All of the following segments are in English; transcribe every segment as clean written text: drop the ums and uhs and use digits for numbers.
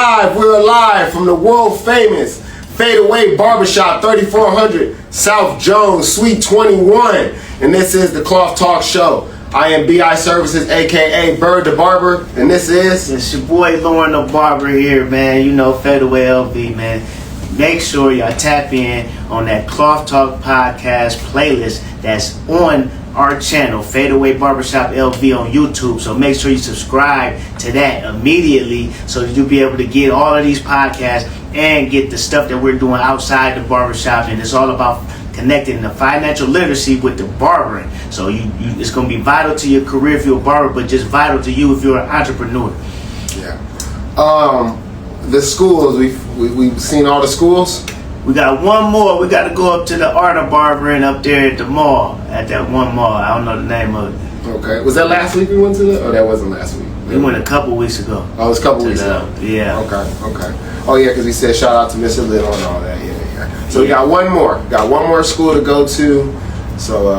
We're live from the world famous Fadeaway Barbershop, 3400 South Jones, Suite 21. And this is the Cloth Talk Show. I am BI Services, aka Bird the Barber, and this is... It's your boy Lauren the Barber here, man. You know, Fadeaway LV, man. Make sure y'all tap in on that Cloth Talk podcast playlist that's on our channel, Fadeaway Barbershop LV on YouTube. So make sure you subscribe to that immediately so that you'll be able to get all of these podcasts and get the stuff that we're doing outside the barbershop. And it's all about connecting the financial literacy with the barbering. So it's going to be vital to your career if you're a barber, but just vital to you if you're an entrepreneur. Yeah. The schools, we've seen all the schools. We got one more. We got to go up to the art of barbering up there at the mall, at that one mall. I don't know the name of it. Okay. Was that last week we went to that? Or that wasn't last week? We went a couple weeks ago. Oh, it was a couple weeks ago. Yeah. Okay. Oh, yeah, because he said shout out to Mr. Little and all that. Yeah. So we got one more. Got one more school to go to. So,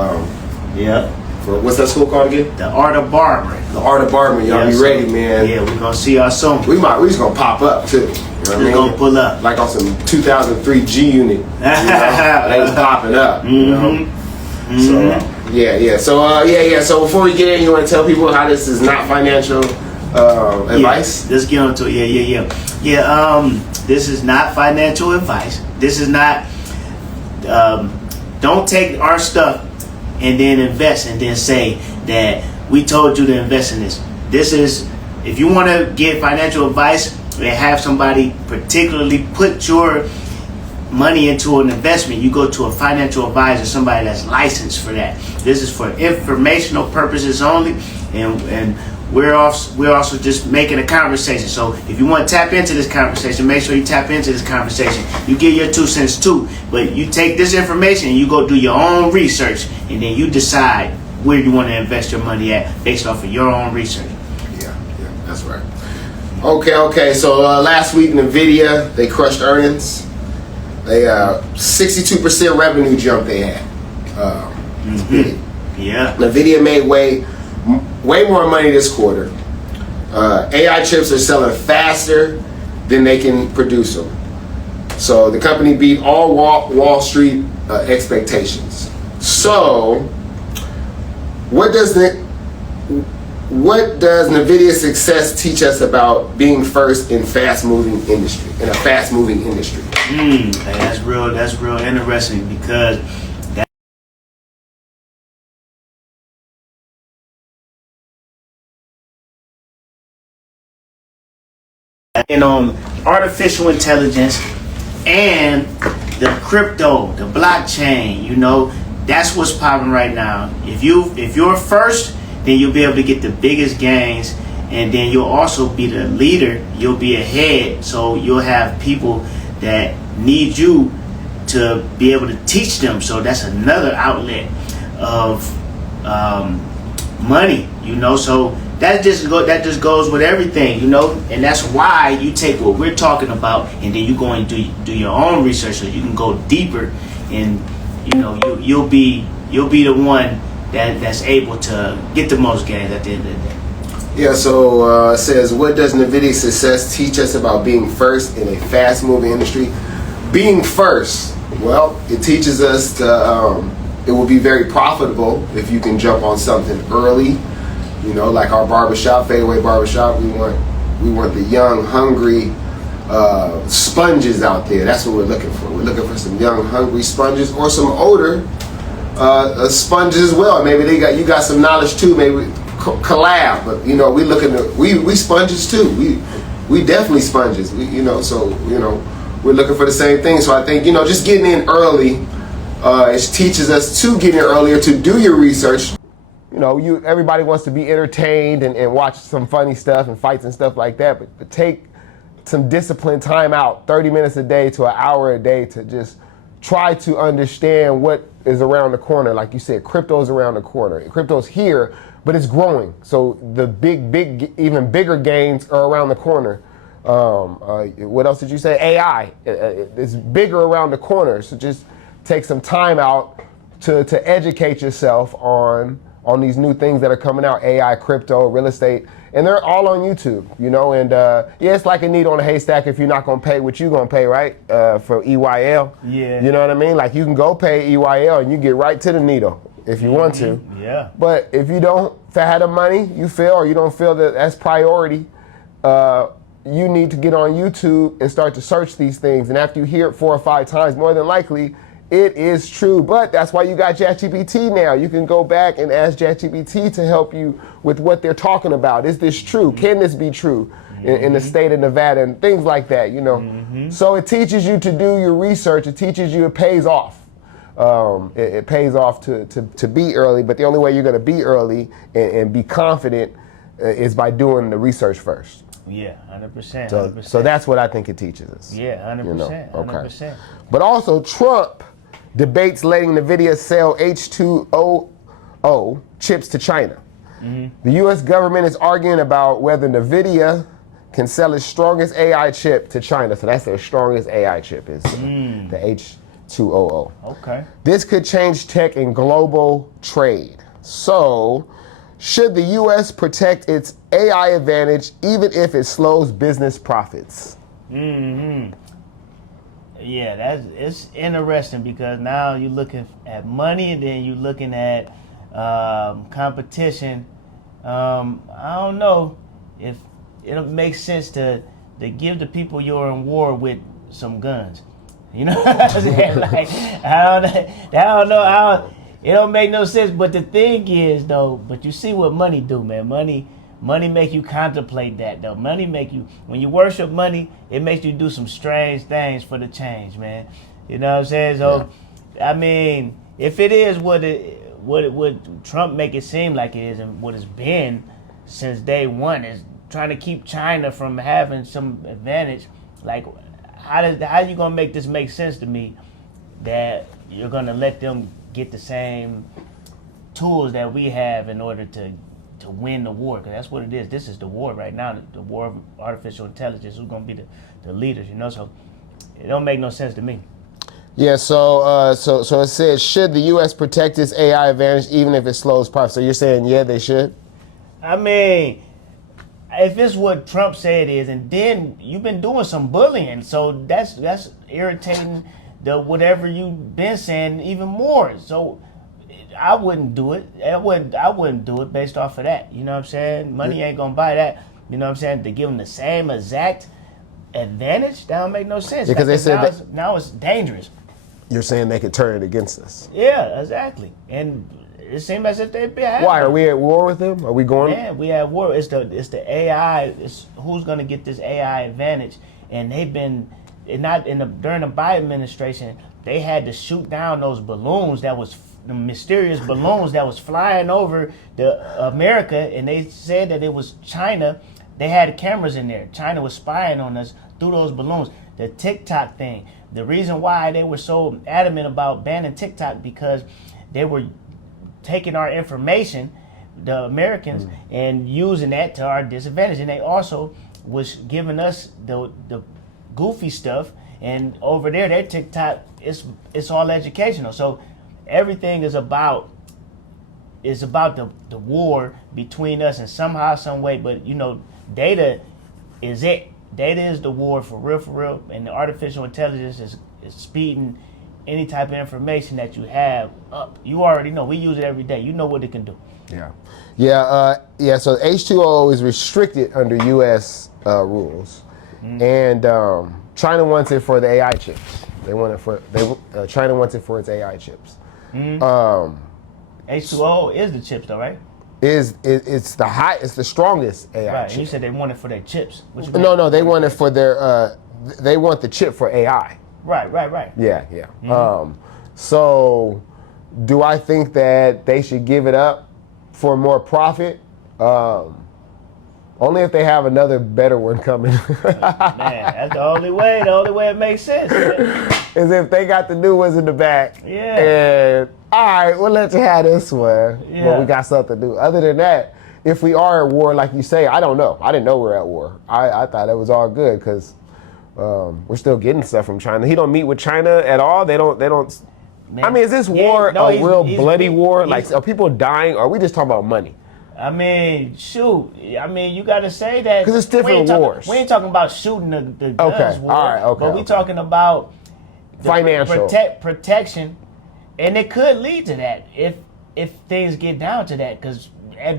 yeah. What's that school called again? The Art of Barbering. The Art of Barbering. Y'all be ready, man. Yeah, we're going to see y'all soon. We just going to pop up, too. You know what I mean? We're going to pull up. Like on some 2003 G Unit. You know? They was popping up, you know? So, yeah. So before we get in, you want to tell people how this is not financial advice? Let's get on to it. Yeah, this is not financial advice. This is not, don't take our stuff and then invest and then say that we told you to invest in this. This is, if you want to get financial advice and have somebody particularly put your money into an investment, you go to a financial advisor, somebody that's licensed for that. This is for informational purposes only, and we're also just making a conversation. So if you want to tap into this conversation, make sure you tap into this conversation. You get your 2 cents too, but you take this information and you go do your own research, and then you decide where you want to invest your money at based off of your own research. Yeah, that's right. Okay. So last week, NVIDIA, they crushed earnings. They 62% revenue jump they had. Yeah. NVIDIA made way more money this quarter. AI chips are selling faster than they can produce them. So the company beat all Wall Street expectations. So what does NVIDIA's success teach us about being first in a fast-moving industry? That's real interesting, because on artificial intelligence and the crypto, the blockchain, you know, that's what's popping right now. If you're first, then you'll be able to get the biggest gains, and then you'll also be the leader. You'll be ahead, so you'll have people that need you to be able to teach them. So that's another outlet of money, you know. So that just goes with everything, you know, and that's why you take what we're talking about and then you go and do your own research so you can go deeper, and you know you'll be the one that's able to get the most gains at the end of the day. Yeah. So it says, what does NVIDIA's success teach us about being first in a fast-moving industry? Being first, well, it teaches us to it will be very profitable if you can jump on something early. You know, like our barbershop, Fadeaway Barbershop, we want the young, hungry sponges out there. That's what we're looking for. We're looking for some young, hungry sponges, or some older sponges as well. Maybe you got some knowledge too. Maybe collab. But you know, we sponges too. We definitely sponges. We're looking for the same thing. So I think, you know, just getting in early, it teaches us to get in earlier, to do your research. You know, everybody wants to be entertained and watch some funny stuff and fights and stuff like that, but take some disciplined time out, 30 minutes a day to an hour a day, to just try to understand what is around the corner. Like you said, crypto's around the corner. Crypto's here, but it's growing. So the big, even bigger gains are around the corner. What else did you say? AI. It's bigger around the corner. So just take some time out to educate yourself on on these new things that are coming out, AI, crypto, real estate, and they're all on YouTube, you know, and yeah, it's like a needle on a haystack if you're not gonna pay what you're gonna pay, right, for EYL. Yeah. You know what I mean? Like, you can go pay EYL and you get right to the needle if you want to. Yeah. But if you don't have the money, you feel, or you don't feel that that's priority, you need to get on YouTube and start to search these things. And after you hear it 4 or 5 times, more than likely, it is true. But that's why you got ChatGPT now. You can go back and ask ChatGPT to help you with what they're talking about. Is this true? Can this be true in the state of Nevada and things like that, you know? So it teaches you to do your research. It teaches you, it pays off. It pays off to be early, but the only way you're going to be early and be confident is by doing the research first. Yeah, 100%. So that's what I think it teaches us. Yeah, 100%. You know? Okay. 100%. But also, Trump debates letting NVIDIA sell H200 chips to China. The U.S. government is arguing about whether NVIDIA can sell its strongest AI chip to China. So that's their strongest AI chip, is the H200. Okay. This could change tech and global trade. So, should the U.S. protect its AI advantage even if it slows business profits? Yeah, it's interesting because now you're looking at money and then you're looking at competition. I don't know if it makes sense to give the people you're in war with some guns. You know what I'm saying? Like, I don't know. It don't make no sense. But the thing is, though, but you see what money do, man. Money make you contemplate that, though. Money make you, when you worship money, it makes you do some strange things for the change, man. You know what I'm saying? So, yeah. I mean, if it is what Trump make it seem like it is, and what it's been since day one, is trying to keep China from having some advantage. Like, how you gonna make this make sense to me that you're gonna let them get the same tools that we have in order to win the war? Because that's what it is. This is the war right now, the war of artificial intelligence. Who's going to be the leaders, you know? So it don't make no sense to me. Yeah, so it says, should the U.S. protect its AI advantage even if it slows profits? So you're saying, yeah, they should? I mean, if it's what Trump said it is, and then you've been doing some bullying, so that's irritating the whatever you've been saying even more. So I wouldn't do it. I wouldn't do it based off of that. You know what I'm saying? Money ain't gonna buy that. You know what I'm saying? To give them the same exact advantage, that don't make no sense. Because they said now it's dangerous. You're saying they could turn it against us. Yeah, exactly. And it seems as if they'd be happy. Why? Are we at war with them? Are we going? Yeah, we at war. It's the AI. It's who's gonna get this AI advantage. And they've been during the Biden administration, they had to shoot down those balloons the mysterious balloons that was flying over America, and they said that it was China. They had cameras in there. China was spying on us through those balloons. The TikTok thing. The reason why they were so adamant about banning TikTok, because they were taking our information, the Americans, and using that to our disadvantage. And they also was giving us the goofy stuff, and over there, their TikTok, it's all educational. So everything is about the war between us, and somehow, some way. But you know, data is it. Data is the war for real, and the artificial intelligence is speeding any type of information that you have up. You already know. We use it every day. You know what it can do. Yeah. So H2O is restricted under U.S. Rules, and China wants it for the AI chips. China wants it for its AI chips. H2O is the chips, though, right? It's the strongest AI right, chip. And you said they want it for their chips. No, they want it for their. They want the chip for AI. Right. Yeah. So, do I think that they should give it up for more profit? Only if they have another better one coming. Man, that's the only way. The only way it makes sense. Is if they got the new ones in the back. Yeah. And all right, we'll let you have this one. Yeah. But we got something to do. Other than that, if we are at war, like you say, I don't know. I didn't know we were at war. I thought it was all good because we're still getting stuff from China. He don't meet with China at all. They don't. man. I mean, is this war a real bloody war? Like, are people dying, or are we just talking about money? I mean, shoot. I mean, you got to say that. Because it's different wars. We ain't talking about shooting the guns war. All right, okay. But we talking about financial protection. And it could lead to that if things get down to that. Because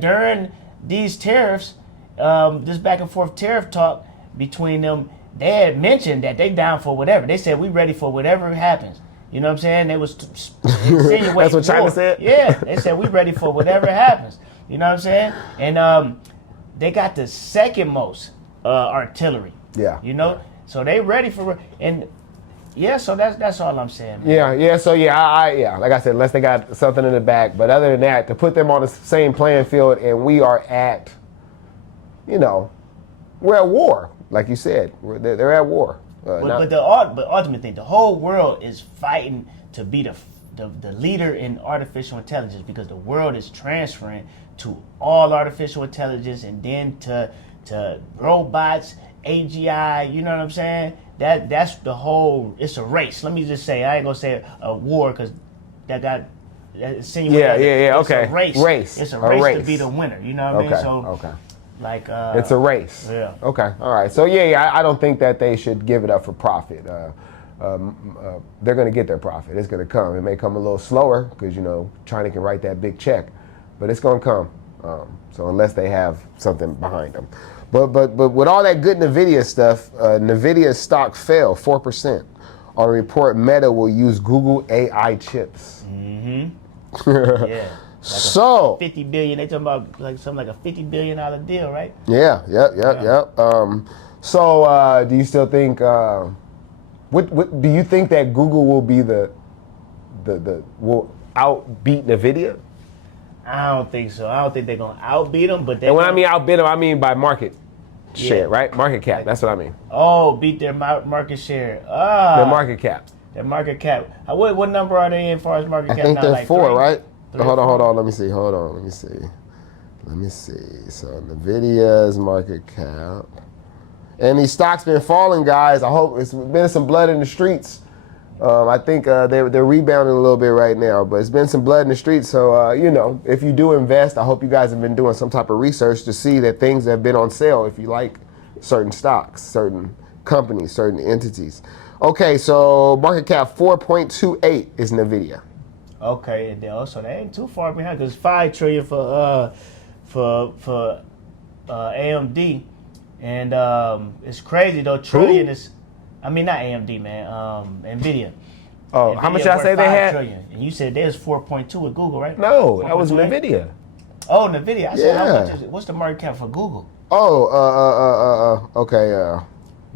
during these tariffs, this back and forth tariff talk between them, they had mentioned that they down for whatever. They said we ready for whatever happens. You know what I'm saying? They was insinuating. That's what China said? Yeah, they said we ready for whatever happens. You know what I'm saying? And they got the second most artillery. Yeah. You know? So they ready for and yeah, so that's all I'm saying, Yeah. man. So I like I said, unless they got something in the back. But other than that, to put them on the same playing field, and we are at, we're at war, like you said. They're at war. But the ultimate thing, the whole world is fighting to be the leader in artificial intelligence, because the world is transferring to all artificial intelligence, and then to robots, AGI. You know what I'm saying? That's the whole. It's a race. Let me just say, I ain't gonna say a war, because that got insinuated. Yeah. It's Okay. a race. It's a race to be the winner. You know what I mean? So okay. Like it's a race. Yeah. Okay. All right. So I don't think that they should give it up for profit. They're going to get their profit. It's going to come. It may come a little slower because China can write that big check, but it's going to come. So unless they have something behind them, but with all that good NVIDIA stuff, NVIDIA stock fell 4% on a report Meta will use Google AI chips. Mm-hmm. Yeah. So 50 billion. They talking about something like a $50 billion deal, right? Yeah. So do you still think? What do you think that Google will be will outbeat NVIDIA? I don't think so. I don't think they're gonna outbeat them. But and when I mean outbeat them, I mean by market share, right? Market cap. That's what I mean. Oh, beat their market share. Their market cap. Their market cap. What number are they in as far as market cap? I think they're like 4, right? Hold on. Let me see. So NVIDIA's market cap. And these stocks been falling, guys. I hope it's been some blood in the streets. I think they're rebounding a little bit right now, but it's been some blood in the streets. So, if you do invest, I hope you guys have been doing some type of research to see that things have been on sale if you like certain stocks, certain companies, certain entities. Okay, so market cap 4.28 is NVIDIA. Okay, and then also they ain't too far behind, because $5 trillion for AMD, and it's crazy though. Trillion is, I mean not AMD, man. NVIDIA. Oh, NVIDIA, how much I say they had? Trillion. And you said there's 4.2 with Google, right? No, that was NVIDIA. Oh, NVIDIA. I said, how much is it? What's the market cap for Google? Oh, okay.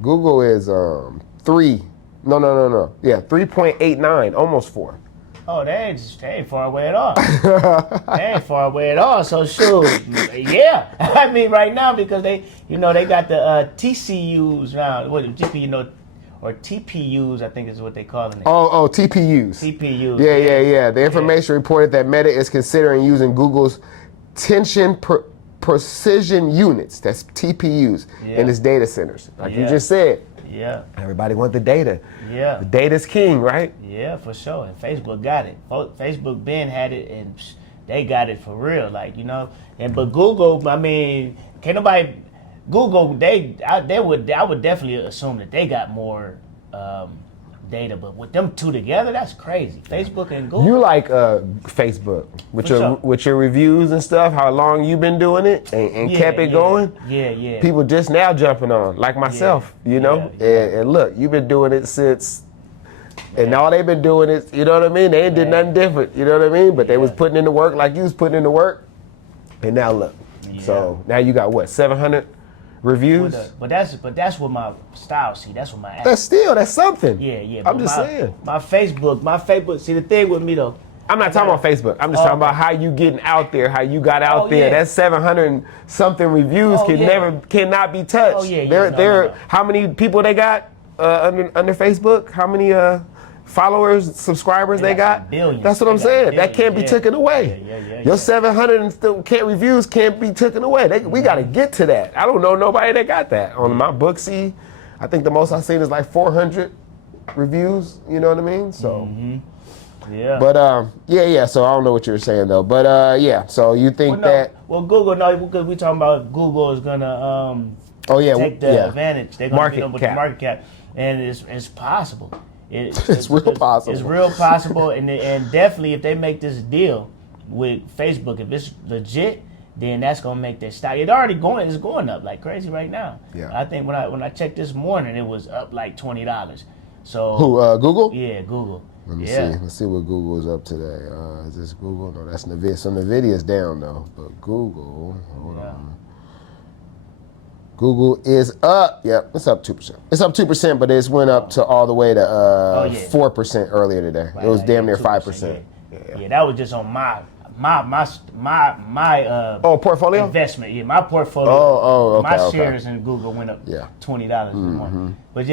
Google is 3. No. Yeah, 3.89, almost 4. Oh, they ain't far away at all. They ain't far away at all. So shoot, yeah. I mean, right now, because they got the TCUs now. What GPU, or TPUs, I think is what they call it. Oh, TPUs. TPUs. Yeah. The information reported that Meta is considering using Google's tension precision units, that's TPUs, in its data centers. Like you just said. Yeah. Everybody want the data. Yeah. The data's king, right? Yeah, for sure. And Facebook got it. Facebook been had it, and they got it for real. But Google, I mean, can't nobody. Google, I would definitely assume that they got more data, but with them two together, that's crazy. Facebook and Google. You like Facebook with your reviews and stuff, how long you been doing it and kept it going? Yeah. People just now jumping on, like myself, And look, you've been doing it since, and all they've been doing is, you know what I mean? They ain't did nothing different, you know what I mean? But they was putting in the work like you was putting in the work, and now look. Yeah. So now you got what, 700 reviews? But that's what my style. See, that's what my. That's something. Yeah. I'm just saying. My Facebook. See, the thing with me though. I'm not talking about Facebook. I'm just talking about how you getting out there, how you got out there. That 700 and something reviews cannot be touched. Oh yeah. How many people they got under Facebook? How many followers, subscribers they got? Billions. That's what I'm saying. That can't be taken away. Your 700 and still reviews can't be taken away. We got to get to that. I don't know nobody that got that on my Booksy. I think the most I've seen is like 400 reviews. You know what I mean? So. Yeah. But yeah. So I don't know what you were saying though. But yeah. So you think that? Well, Google, no, because we talking about Google is gonna take the advantage. They're gonna beat them with the market cap, and it's possible. It's real possible. It's real possible, and definitely if they make this deal with Facebook, if it's legit, then that's gonna make their stock. It's going up like crazy right now. Yeah. I think when I checked this morning, it was up like $20. So Who? Google? Yeah, Google. Let me see. Let's see what Google is up today. Is this Google? No, that's Nvidia. So Nvidia's down though, but Google. Hold on. Google is up. Yep, it's up 2%. It's up 2%, but it went up to all the way to 4% earlier today. Right, it was damn near 5%. Yeah, that was just on my portfolio investment. Yeah, my portfolio. Okay. My shares in Google went up $20 more. But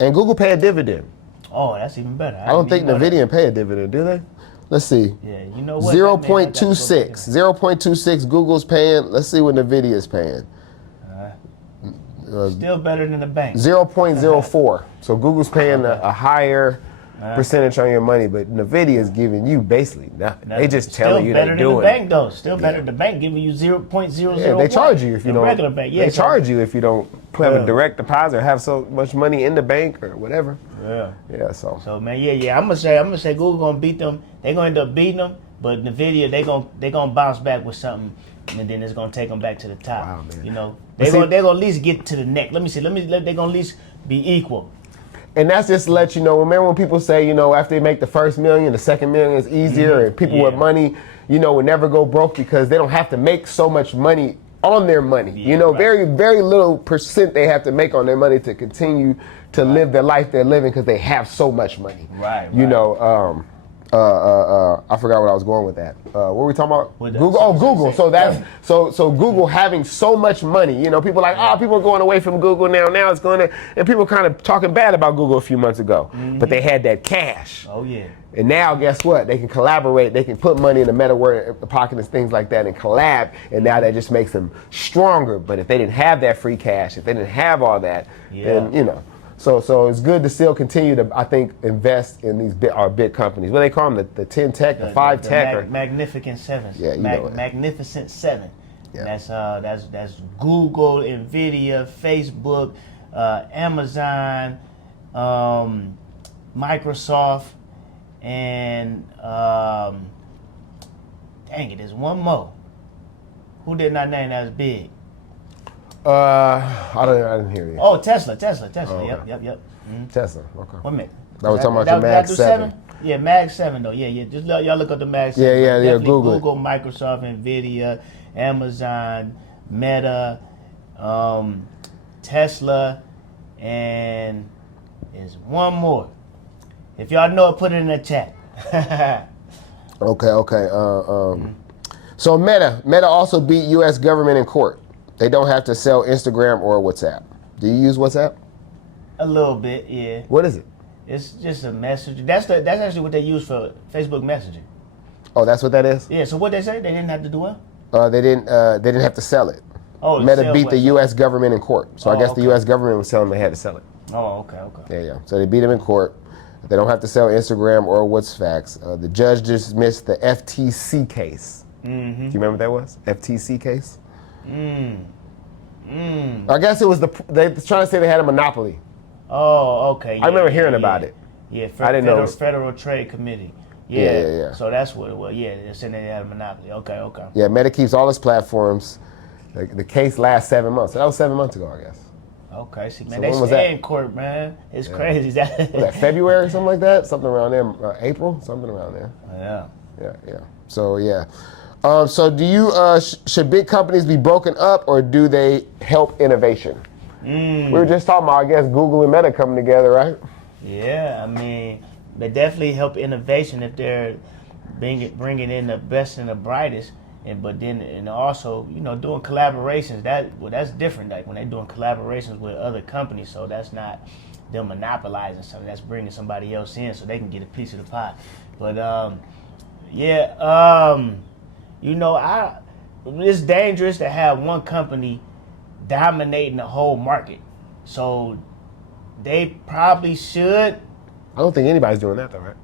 and Google pay a dividend. Oh, that's even better. I don't think Nvidia pay a dividend, do they? Let's see. Yeah, you know what? 0.26. 0.26 Google's paying. Let's see what Nvidia's paying. Still better than the bank. 0.04. So Google's paying a higher percentage on your money, but Nvidia is giving you basically nothing. They just telling you they're doing it. Still better than the bank, though. Still better than the bank giving you 0.001. Yeah, they charge you if you don't. Regular bank. Yeah, they charge you if you don't have a direct deposit or have so much money in the bank or whatever. Yeah. Yeah. So man, I'm gonna say Google gonna beat them. They're gonna end up beating them, but Nvidia they gonna bounce back with something, and then it's gonna take them back to the top. Wow, man. You know, they're gonna at least get to the neck. Let me see. They're gonna at least be equal. And that's just to let you know, remember when people say, after they make the first million, the second million is easier, and people with money, will never go broke because they don't have to make so much money on their money. Right. Very, very little percent they have to make on their money to continue to live the life they're living because they have so much money. Right. I forgot what I was going with that. What were we talking about? Google. Google. So that's so Google having so much money. People are like, people are going away from Google now. Now it's going to, and people kind of talking bad about Google a few months ago, but they had that cash. Oh yeah. And now, guess what? They can collaborate. They can put money in the meta pocket and things like that and collab. And now that just makes them stronger. But if they didn't have that free cash, if they didn't have all that, then So it's good to still continue to, I think, invest in these big companies. What do they call them? The 10 tech, the 5 tech, Magnificent Sevens. Yeah, Magnificent Seven. Yeah. That's Google, Nvidia, Facebook, Amazon, Microsoft, and dang it, there's one more. Who did not name that was big? I didn't hear you. Oh, Tesla. Oh, Yep. Mm-hmm. Tesla. Okay. One minute. Now we're talking about your Mag 7. Yeah, Mag 7 though. Yeah. Just y'all look up the Mag 7. Yeah. Google, Microsoft, Nvidia, Amazon, Meta, Tesla, and there's one more. If y'all know it, put it in the chat. Okay. So Meta also beat U.S. government in court. They don't have to sell Instagram or WhatsApp. Do you use WhatsApp? A little bit, yeah. What is it? It's just a messenger. That's actually what they use for Facebook Messenger. Oh, that's what that is? Yeah. So what they say? They didn't have to do what? They didn't have to sell it. Oh, Meta beat the U.S. government in court. So I guess the U.S. government was telling them they had to sell it. Oh, okay. Yeah. So they beat them in court. They don't have to sell Instagram or WhatsApp. The judge dismissed the FTC case. Mm-hmm. Do you remember what that was? FTC case? I guess it was they trying to say they had a monopoly. Oh, okay. Yeah, I remember hearing about it. Yeah, I didn't know. Federal Trade Committee. Yeah. So that's what it was. Yeah, they're saying they had a monopoly. Okay. Yeah, Meta keeps all its platforms. The case lasts 7 months. So that was 7 months ago, I guess. Okay, see, man, So they when was stay that? in court, man. It's crazy. Was that February or something like that? Something around there. April? Something around there. Yeah. So, yeah. So do you, should big companies be broken up or do they help innovation? We were just talking about, I guess, Google and Meta coming together, right? Yeah, I mean, they definitely help innovation if they're bringing in the best and the brightest. But then also, doing collaborations, that's different. Like when they're doing collaborations with other companies, so that's not them monopolizing something. That's bringing somebody else in so they can get a piece of the pie. But it's dangerous to have one company dominating the whole market. So they probably should. I don't think anybody's doing that though, right?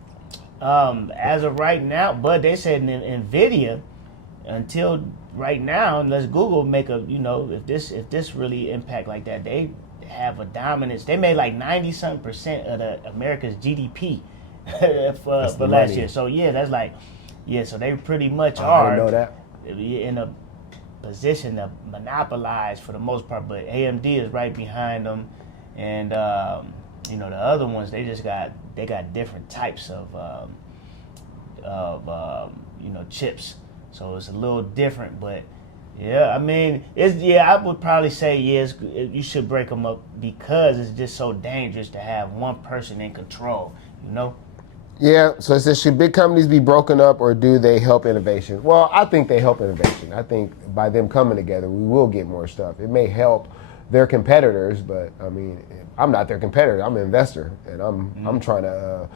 As of right now, but they said in Nvidia, until right now, unless Google make a, if this really impact like that, they have a dominance. They made like 90-something% of the America's GDP for last year. So yeah, that's like, so they pretty much are. I didn't know that. In a position to monopolize for the most part, but AMD is right behind them, and the other ones they got different types of chips, so it's a little different. But yeah, I mean, I would probably say you should break them up because it's just so dangerous to have one person in control. Yeah, so it says, should big companies be broken up or do they help innovation? Well, I think they help innovation. I think by them coming together, we will get more stuff. It may help their competitors, but I mean, I'm not their competitor. I'm an investor, and I'm trying to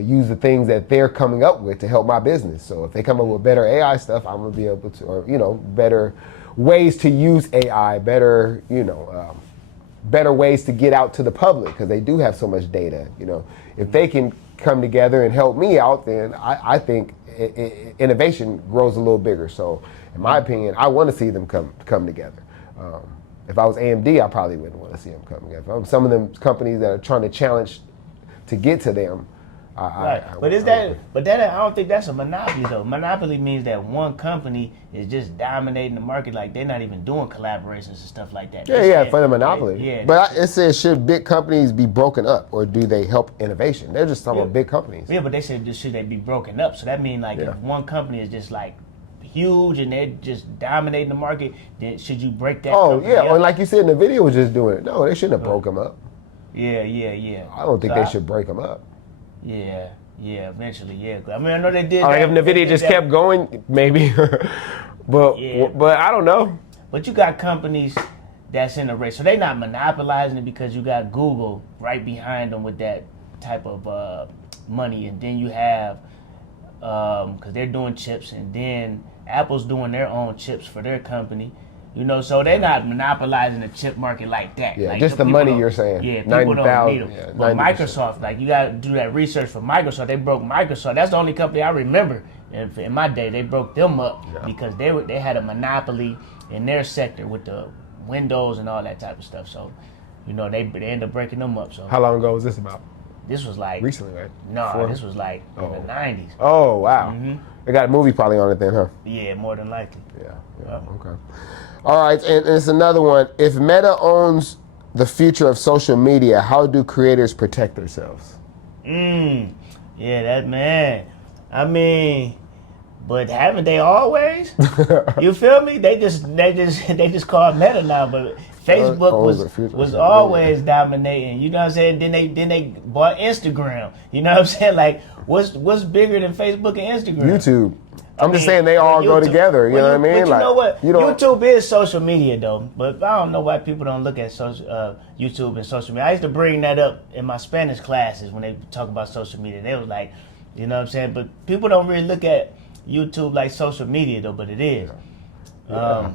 use the things that they're coming up with to help my business. So if they come up with better AI stuff, I'm gonna be able to, or better ways to use AI, better better ways to get out to the public because they do have so much data. If they can come together and help me out, then I think innovation grows a little bigger. So in my opinion, I want to see them come together. If I was AMD, I probably wouldn't want to see them come together. Some of them companies that are trying to challenge to get to them. Right. But I don't think that's a monopoly though. Monopoly means that one company is just dominating the market, like they're not even doing collaborations and stuff like that. Yeah, for the monopoly. But it says, should big companies be broken up or do they help innovation? They're just talking about big companies. Yeah, but they said should they be broken up? So that means like if one company is just like huge and they're just dominating the market, then should you break that? Or like you said in the video, was just doing it. No, they shouldn't have broke them up. Yeah. I don't think they should break them up. Yeah, eventually, yeah. I mean, I know they did. Like if NVIDIA just kept going, maybe. but I don't know. But you got companies that's in the race, so they're not monopolizing it because you got Google right behind them with that type of money, and then you have because they're doing chips, and then Apple's doing their own chips for their company. So they're not monopolizing the chip market like that. Yeah, like just the money you're saying. Yeah, people don't need them. Yeah, but Microsoft, like you got to do that research for Microsoft. They broke Microsoft. That's the only company I remember in my day. They broke them up because they had a monopoly in their sector with the Windows and all that type of stuff. So, they ended up breaking them up. So how long ago was this about? This was like recently, right? No, this was like in the 90s. Oh wow! They got a movie probably on it then, huh? Yeah, more than likely. Yeah. Okay. All right, and it's another one. If Meta owns the future of social media, how do creators protect themselves? Yeah, that man. I mean, but haven't they always? You feel me? They just call it Meta now, but Facebook was always dominating. You know what I'm saying? Then they bought Instagram. You know what I'm saying? Like, what's bigger than Facebook and Instagram? YouTube. I'm just saying they all go together. You know what I mean? But you know what? YouTube is social media though. But I don't know why people don't look at YouTube and social media. I used to bring that up in my Spanish classes when they talk about social media. They was like, you know what I'm saying? But people don't really look at YouTube like social media though. But it is. But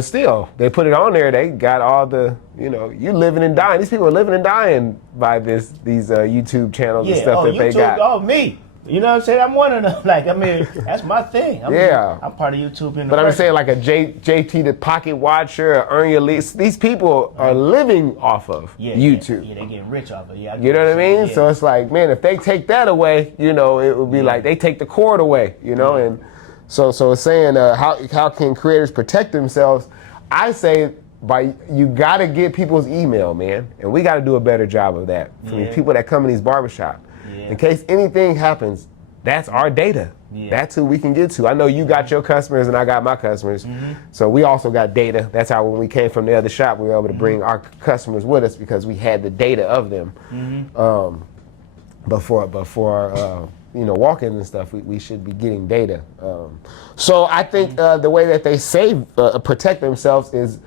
still, they put it on there. They got all the, you living and dying. These people are living and dying by these YouTube channels and stuff that they got. Oh, me. You know what I'm saying? I'm one of them. Like, I mean, that's my thing. I'm part of YouTube. But I'm saying like a JT the Pocket Watcher, or Earn Your Lease. These people are living off of YouTube. Yeah, they getting rich off of it. You know what I mean? Yeah. So it's like, man, if they take that away, it would be like they take the cord away, and so it's saying how can creators protect themselves? I say you got to get people's email, man, and we got to do a better job of that for the people that come in these barbershop. In case anything happens, that's our data. Yeah. That's who we can get to. I know you got your customers and I got my customers. So we also got data. That's how when we came from the other shop, we were able to bring our customers with us because we had the data of them. Before walk-ins and stuff, we should be getting data. So I think the way that they protect themselves is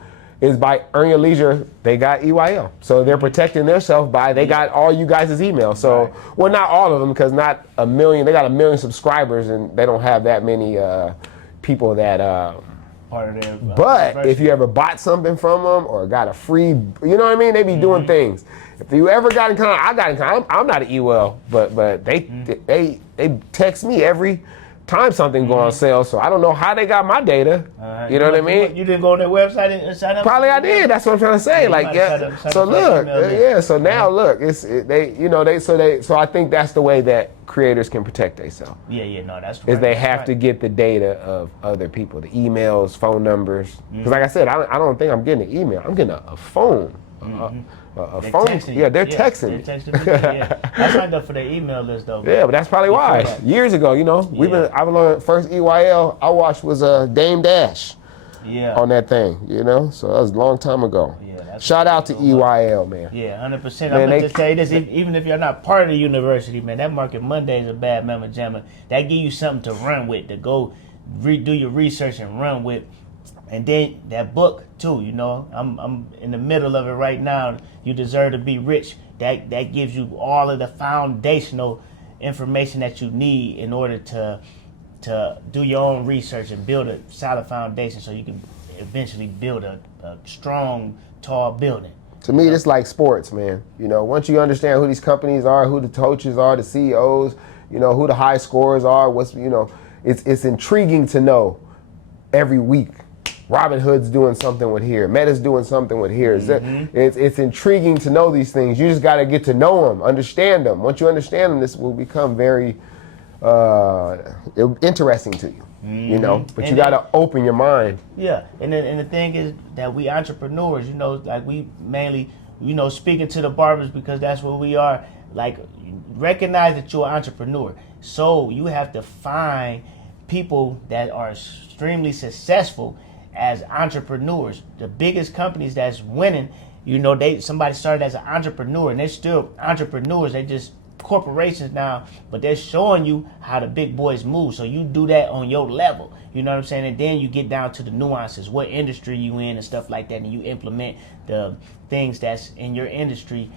by Earn Your Leisure. They got EYL. So they're protecting themselves by, they got all you guys' email. So, well, not all of them, because not a million, they got 1 million subscribers and they don't have that many people that part of their. But if you ever bought something from them or got a free, you know what I mean? They be doing things. If you ever got in contact, I got in contact. I'm not an E-Well, but they text me every time something go on sale. So I don't know how they got my data. You know what I mean? You didn't go on their website and sign up? Probably I did. That's what I'm trying to say. So look, So now look, so I think that's the way that creators can protect themselves. That's right. Is they have to get the data of other people, the emails, phone numbers. Because like I said, I don't think I'm getting an email. I'm getting a phone. A phone. They're texting me. They're texting me. I signed up for their email list though. Yeah, but that's probably why. Years ago, I've learned first EYL I watched was Dame Dash. On that thing, So that was a long time ago. Shout out to EYL, man. 100%. I'm gonna just tell you this, even if you're not part of the university, man, that Market Monday is a bad mamma jamma. That give you something to run with, to go do your research and run with. And then that book too, I'm in the middle of it right now. You Deserve to Be Rich. That gives you all of the foundational information that you need in order to do your own research and build a solid foundation so you can eventually build a strong, tall building. To me, it's like sports, man. Once you understand who these companies are, who the coaches are, the CEOs, who the high scorers are, it's intriguing to know every week. Robinhood's doing something with here. Meta's doing something with here. It's intriguing to know these things. You just got to get to know them, understand them. Once you understand them, this will become very interesting to you. But you got to open your mind. Yeah, and the thing is that we entrepreneurs, like we mainly, speaking to the barbers because that's what we are. Like, recognize that you're an entrepreneur. So you have to find people that are extremely successful as entrepreneurs. The biggest companies that's winning, somebody started as an entrepreneur and they're still entrepreneurs. They just corporations now, but they're showing you how the big boys move. So you do that on your level. You know what I'm saying? And then you get down to the nuances, what industry you in and stuff like that, and you implement the things that's in your industry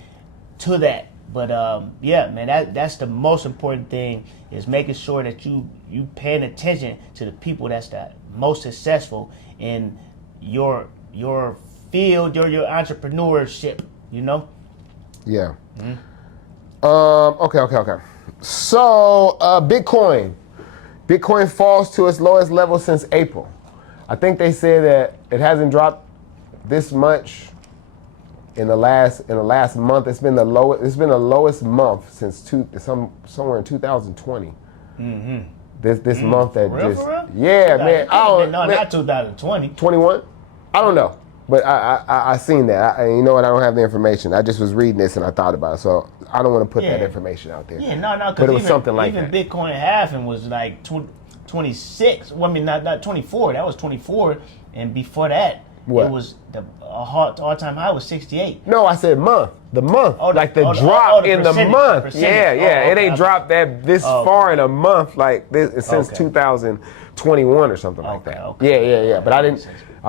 to that. But man, that's the most important thing, is making sure that you paying attention to the people that's the most successful in your field, your entrepreneurship, Yeah. Okay. So Bitcoin falls to its lowest level since April. I think they say that it hasn't dropped this much in the last month. It's been the lowest month since somewhere in 2020. This month that for just real? man. Not 2020. 21. I don't know, but I seen that. You know what? I don't have the information. I just was reading this and I thought about it, so I don't want to put that information out there. But it was something like even that. Bitcoin halving was like 26. Well, I mean, not 24. That was 24, and before that, What? it was the all-time high was 68. No, I said month. The month, the drop in the month. percentage. Yeah. It ain't dropped this far in a month like this since 2021 or something like that. Okay. Yeah. But I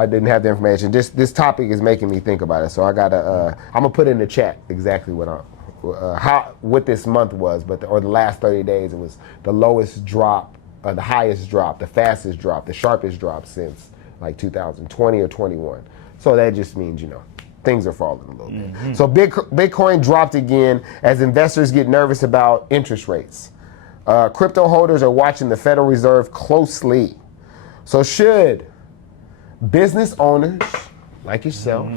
didn't have the information. This topic is making me think about it, so I gotta. I'm gonna put in the chat exactly what this month was, or the last 30 days. It was the lowest drop, the highest drop, the fastest drop, the sharpest drop since like 2020 or 21. So that just means, things are falling a little bit. So Bitcoin dropped again as investors get nervous about interest rates. Crypto holders are watching the Federal Reserve closely. So should business owners like yourself,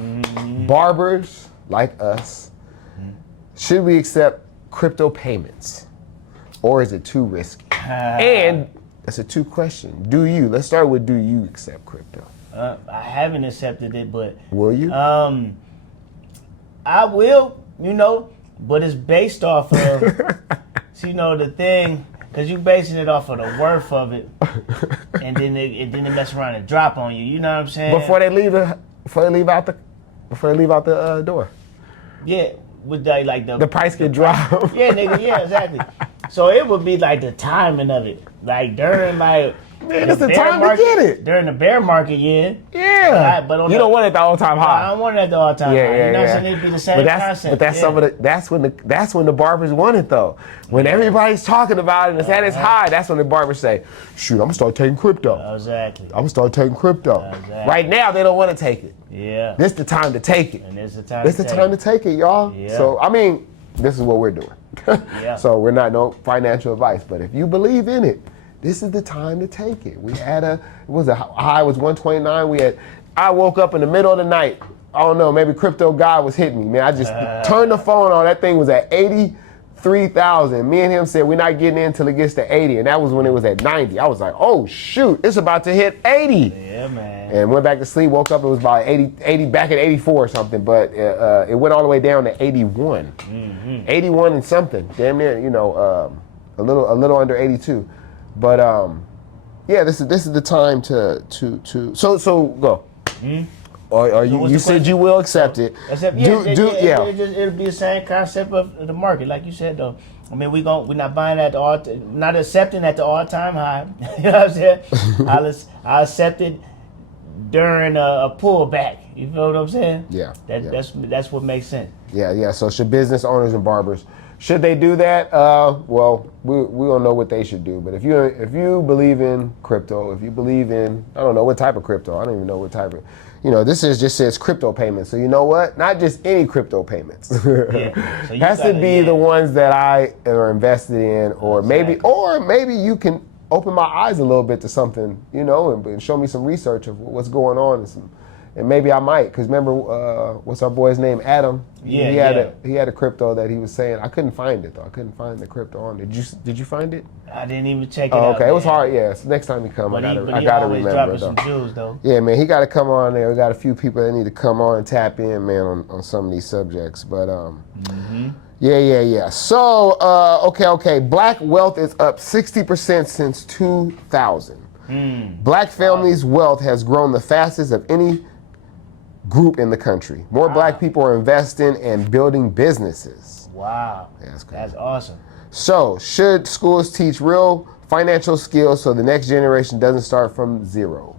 barbers like us, should we accept crypto payments? Or is it too risky? And that's a two question. Let's start with, do you accept crypto? I haven't accepted it, but will you? I will, but it's based off of, the thing, because you're basing it off of the worth of it, and then they mess around and drop on you. You know what I'm saying? Before they leave out the door. Yeah, with the price could drop. Yeah, nigga. Yeah, exactly. So it would be like the timing of it, like during Man, it's the time to get it. During the bear market, yeah. Yeah. But you don't want it at the all-time high. I don't want it at the all-time high. You know what I'm saying? It'd be the same concept. But that's when the barbers want it though. When everybody's talking about it and it's at its high, that's when the barbers say, shoot, I'm gonna start taking crypto. Exactly. I'm gonna start taking crypto. Exactly. Right now they don't want to take it. Yeah. This the time to take it. And this the time to take it, y'all. Yeah. So I mean, this is what we're doing. Yeah. So we're not no financial advice, but if you believe in it, this is the time to take it. We had a high was 129. I woke up in the middle of the night. I don't know, maybe crypto God was hitting me, man. I just turned the phone on. That thing was at 83,000. Me and him said we're not getting in until it gets to 80, and that was when it was at 90. I was like, oh shoot, it's about to hit 80. Yeah, man. And went back to sleep. Woke up, it was about 80 back at 84 or something, but it went all the way down to 81. 81 and something. Damn near, a little under 82. But yeah, this is the time to so go. Or you said you will accept it. It'll be the same concept of the market, like you said though. I mean, we're not buying at not accepting at the all-time high. You know what I'm saying? I accept it during a pullback. You know what I'm saying? Yeah. That's what makes sense. Yeah. So should business owners and barbers, should they do that? Well, we don't know what they should do. But if you believe in crypto, if you believe in, I don't know what type of crypto. I don't even know what type of, this just says crypto payments. So you know what? Not just any crypto payments. Yeah. So has to be the ones that I are invested in, or maybe you can open my eyes a little bit to something, and show me some research of what's going on and maybe I might, because remember, what's our boy's name? Adam. Yeah, he had a crypto that he was saying. I couldn't find it though. I couldn't find the crypto on. Did you find it? I didn't even check it out. Okay, man. It was hard. Yeah. So next time he come, I gotta remember though. Some jewels, though. Yeah, man, he got to come on there. We got a few people that need to come on and tap in, man, on some of these subjects. But Yeah. So okay. Black wealth is up 60% since 2000. Black families' wealth has grown the fastest of any group in the country. More black people are investing and building businesses. Wow. That's crazy. That's awesome. So, should schools teach real financial skills so the next generation doesn't start from zero?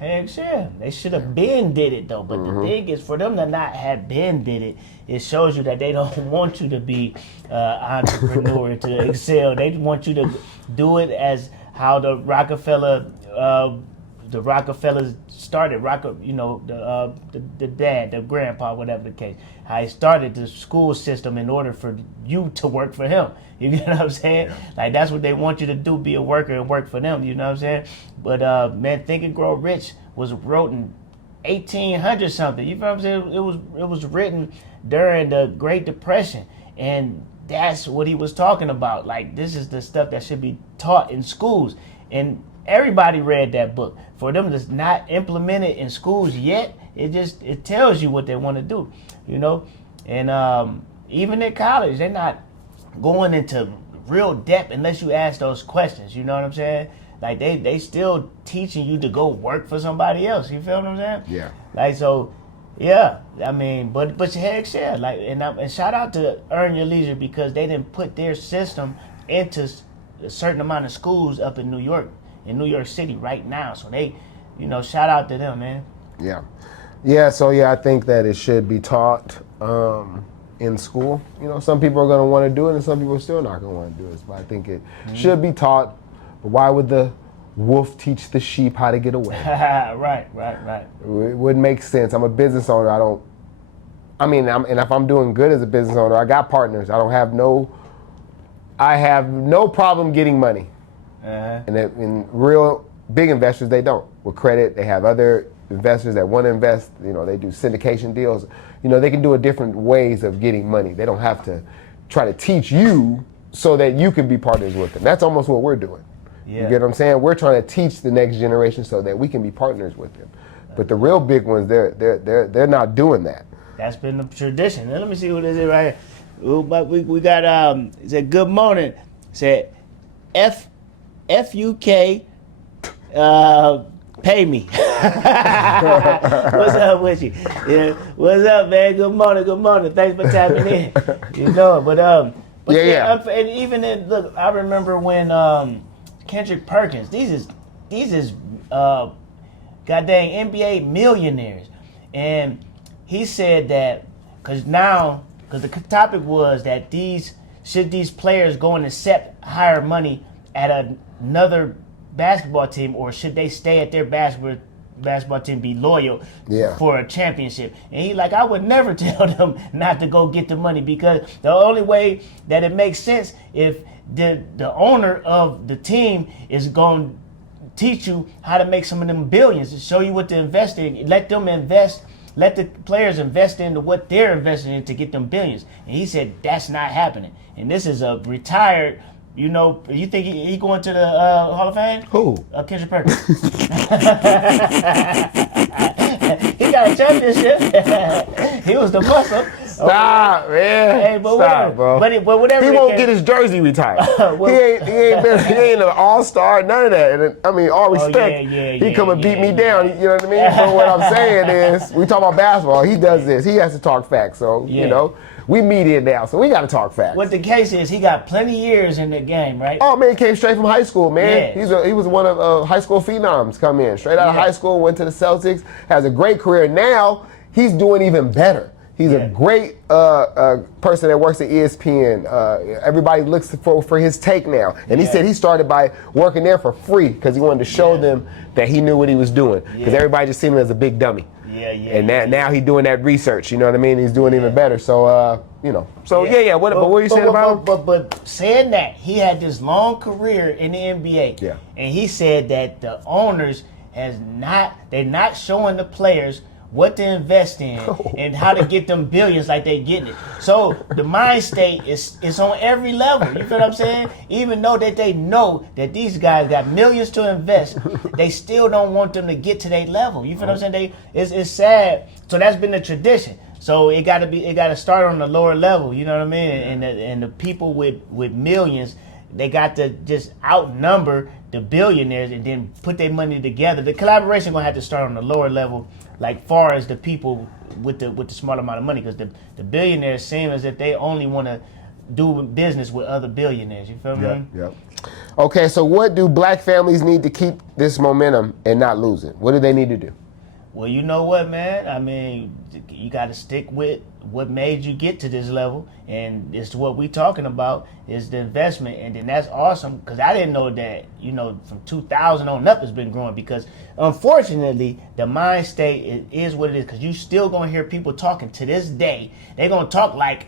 Heck yeah. They should have been did it though. But the thing is, for them to not have been did it, it shows you that they don't want you to be entrepreneur to excel. They want you to do it as how the Rockefellers started, the dad, the grandpa, whatever the case, how he started the school system in order for you to work for him. You know what I'm saying? Yeah. Like, that's what they want you to do, be a worker and work for them, you know what I'm saying? But, man, Think and Grow Rich was wrote in 1800 something, you know what I'm saying? It was written during the Great Depression, and that's what he was talking about. Like, this is the stuff that should be taught in schools, and everybody read that book. For them to not implement it in schools yet, it tells you what they want to do, And even in college, they're not going into real depth unless you ask those questions. You know what I'm saying? Like they still teaching you to go work for somebody else. You feel what I'm saying? Yeah. Like, so, yeah. I mean, but heck yeah. Like, and shout out to Earn Your Leisure, because they didn't put their system into a certain amount of schools up in New York City right now. So they, shout out to them, man. Yeah. So I think that it should be taught in school. Some people are going to want to do it, and some people are still not going to want to do it. But I think it should be taught. But why would the wolf teach the sheep how to get away? Right. It wouldn't make sense. I'm a business owner. And if I'm doing good as a business owner, I got partners. I have no problem getting money. And real big investors, they don't. With credit, they have other investors that want to invest. They do syndication deals. They can do different ways of getting money. They don't have to try to teach you so that you can be partners with them. That's almost what we're doing. Yeah. You get what I'm saying? We're trying to teach the next generation so that we can be partners with them. But the real big ones, they're not doing that. That's been the tradition. Now, let me see what this is right here. But we got it said good morning. It said FUK pay me. What's up with you? Yeah. What's up, man? Good morning. Thanks for tapping in. And even then, look, I remember when Kendrick Perkins, these is these is goddamn NBA millionaires. And he said that because the topic was that should these players go and accept higher money at another basketball team, or should they stay at their basketball team, be loyal for a championship? And he like, I would never tell them not to go get the money, because the only way that it makes sense if the owner of the team is going to teach you how to make some of them billions, to show you what to invest in, let the players invest into what they're investing in to get them billions. And he said that's not happening. And this is a retired, you think he going to the Hall of Fame? Who? Kendrick Perkins. He got a championship. He was the muscle. Stop, man. Hey, but Stop, whatever. bro. But whatever. He won't get his jersey retired. he ain't an all-star, none of that. And I mean, all respect. He come and beat me down. You know what I mean? But what I'm saying is, we talk about basketball. He does this. He has to talk facts. So we media now, so we got to talk facts. What the case is, he got plenty years in the game, right? Oh man, he came straight from high school, man. Yeah. He was one of high school phenoms come in straight out of high school, went to the Celtics, has a great career. Now he's doing even better. He's a great person that works at ESPN. Everybody looks for his take now. And he said he started by working there for free because he wanted to show them that he knew what he was doing. Because everybody just seen him as a big dummy. And now he's doing that research, you know what I mean? He's doing even better. So, What were you saying about him? But saying that, he had this long career in the NBA. Yeah. And he said that the owners they're not showing the players what to invest in and how to get them billions like they getting it. So the mind state is on every level. You feel what I'm saying? Even though that they know that these guys got millions to invest, they still don't want them to get to their level. You feel what I'm saying? It's sad. So that's been the tradition. So it got to start on the lower level. You know what I mean? And the people with millions, they got to just outnumber the billionaires and then put their money together. The collaboration gonna have to start on the lower level, like far as the people with the small amount of money, because the billionaires seem as if they only want to do business with other billionaires. You feel me? Yeah. Okay, so what do black families need to keep this momentum and not lose it? What do they need to do? Well, you know what, man? I mean, you got to stick with what made you get to this level, and it's what we talking about is the investment, and then that's awesome, because I didn't know that, from 2000 on up it's been growing, because unfortunately the mind state is what it is, because you still going to hear people talking to this day. They're going to talk like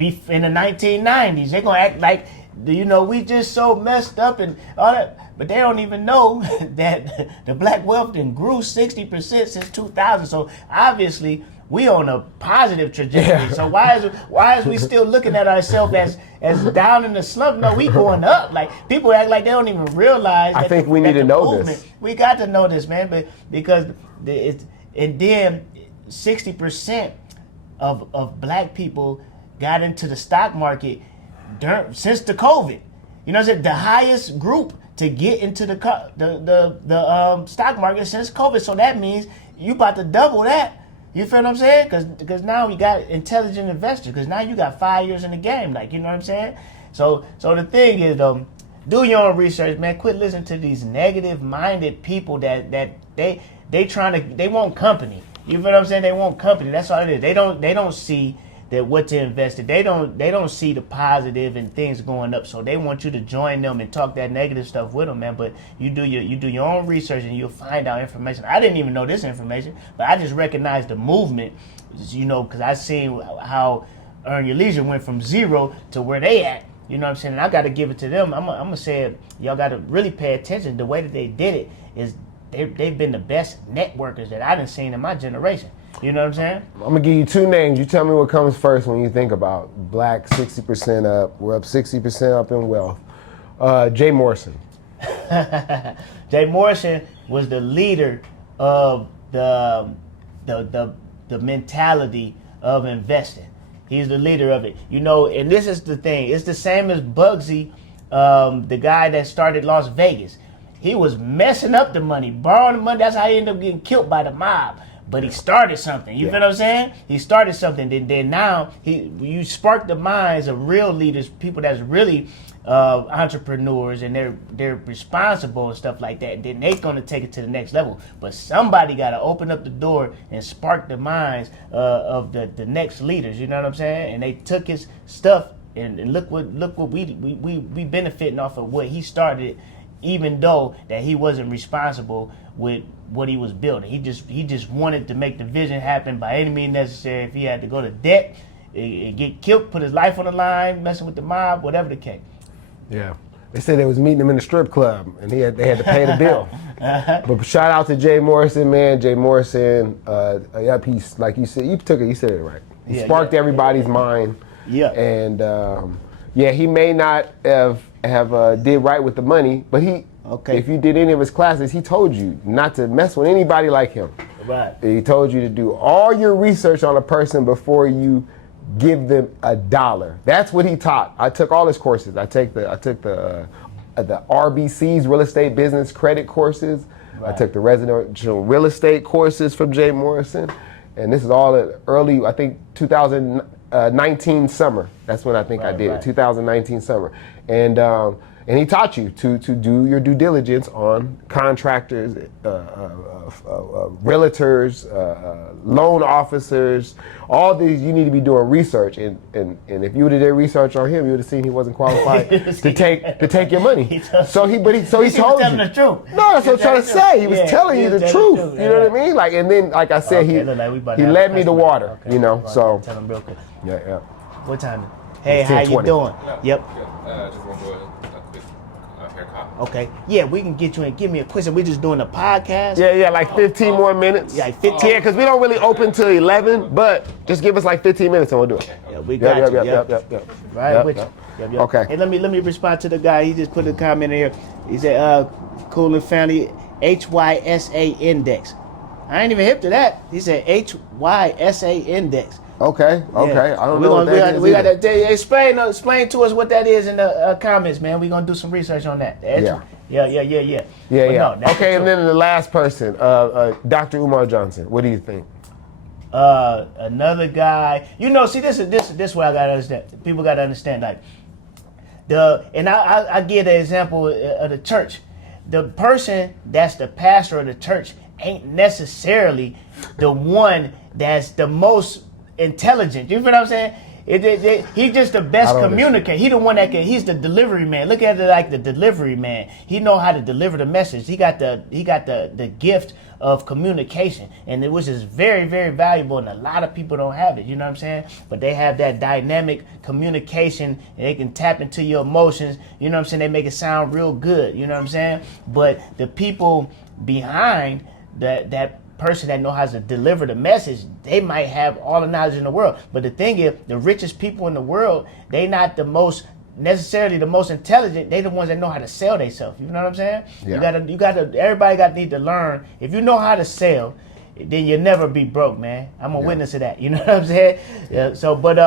in the 1990s. They're going to act like, we just so messed up and all that. But they don't even know that the black wealth then grew 60% since 2000. So obviously we on a positive trajectory. Yeah. So why is we still looking at ourselves as down in the slump? No, we going up. Like, people act like they don't even realize. I think we need to know this. We got to know this, man, but because and then 60% of black people got into the stock market since the COVID. You know what I'm saying? The highest group to get into the stock market since COVID. So that means you about to double that. You feel what I'm saying? Because now you got intelligent investors. Because now you got 5 years in the game. Like, you know what I'm saying? So the thing is, do your own research, man. Quit listening to these negative-minded people that they want company. You feel what I'm saying? They want company. That's all it is. They don't see that what to invest in. They don't see the positive and things going up. So they want you to join them and talk that negative stuff with them, man. But you do your own research and you'll find out information. I didn't even know this information, but I just recognized the movement, because I seen how Earn Your Leisure went from zero to where they at. You know what I'm saying? And I got to give it to them. I'm gonna say y'all got to really pay attention. The way that they did it is they've been the best networkers that I done seen in my generation. You know what I'm saying? I'm going to give you two names. You tell me what comes first when you think about black 60% up. We're up 60% up in wealth. Jay Morrison. Jay Morrison was the leader of the mentality of investing. He's the leader of it. And this is the thing. It's the same as Bugsy, the guy that started Las Vegas. He was messing up the money, borrowing the money. That's how he ended up getting killed by the mob. But he started something. You feel what I'm saying? He started something. Then now you spark the minds of real leaders, people that's really entrepreneurs, and they're responsible and stuff like that. Then they're gonna take it to the next level. But somebody gotta open up the door and spark the minds of the next leaders. You know what I'm saying? And they took his stuff and look what we benefiting off of what he started, even though that he wasn't responsible with what he was building. He just wanted to make the vision happen by any means necessary. If he had to go to debt, get killed, put his life on the line, messing with the mob, whatever the case. Yeah. They said they was meeting him in the strip club, and they had to pay the bill. But shout out to Jay Morrison, man. Jay Morrison, yep, he's like you said. You said it right. He sparked everybody's mind. Yeah. And he may not have did right with the money, but if you did any of his classes, he told you not to mess with anybody like him. Right. He told you to do all your research on a person before you give them $1. That's what he taught. I took all his courses. I took the RBC's real estate business credit courses. Right. I took the residential real estate courses from Jay Morrison, and this is all early, I think 2019 summer. That's when I think I did it. 2019 summer, and he taught you to do your due diligence on contractors, realtors, loan officers, all these. You need to be doing research, and if you would have did research on him, you would have seen he wasn't qualified to take your money. So he told you. The truth. No, that's what I'm trying to say. He was telling you the truth. You know what I mean? Like, and then, like I said, he led me to water. Okay. You know, so tell him real quick. yeah. What time? Hey, how you doing? Yep. Just want to do a quick haircut. Okay. Yeah, we can get you in. Give me a question. We're just doing a podcast. Yeah, like 15 more minutes. Yeah, like 15. Yeah, because we don't really open till 11, but just give us like 15 minutes and we'll do it. Yeah, we got you. Yep. Right with you. Yep. Okay. Hey, let me respond to the guy. He just put a comment in here. He said, Cool and Family HYSA index. I ain't even hip to that. He said HYSA index. Okay. I don't know what that is. We got to explain to us what that is in the comments, man. We're going to do some research on that. Yeah. No, okay, and then the last person, Dr. Umar Johnson. What do you think? Another guy. See, this way I got to understand. People got to understand, like, I give the example of the church. The person that's the pastor of the church ain't necessarily the one that's the most intelligent. You feel what I'm saying? He's just the best communicator. He the one he's the delivery man. Look at it like the delivery man. He know how to deliver the message. He got the gift of communication, and which is very, very valuable, and a lot of people don't have it. You know what I'm saying? But they have that dynamic communication, and they can tap into your emotions. You know what I'm saying? They make it sound real good. You know what I'm saying? But the people behind that person that knows how to deliver the message, they might have all the knowledge in the world. But the thing is, the richest people in the world, they not necessarily the most intelligent. They the ones that know how to sell themselves. You know what I'm saying? Yeah. Everybody need to learn. If you know how to sell, then you'll never be broke, man. I'm a witness of that. You know what I'm saying? Yeah. So, but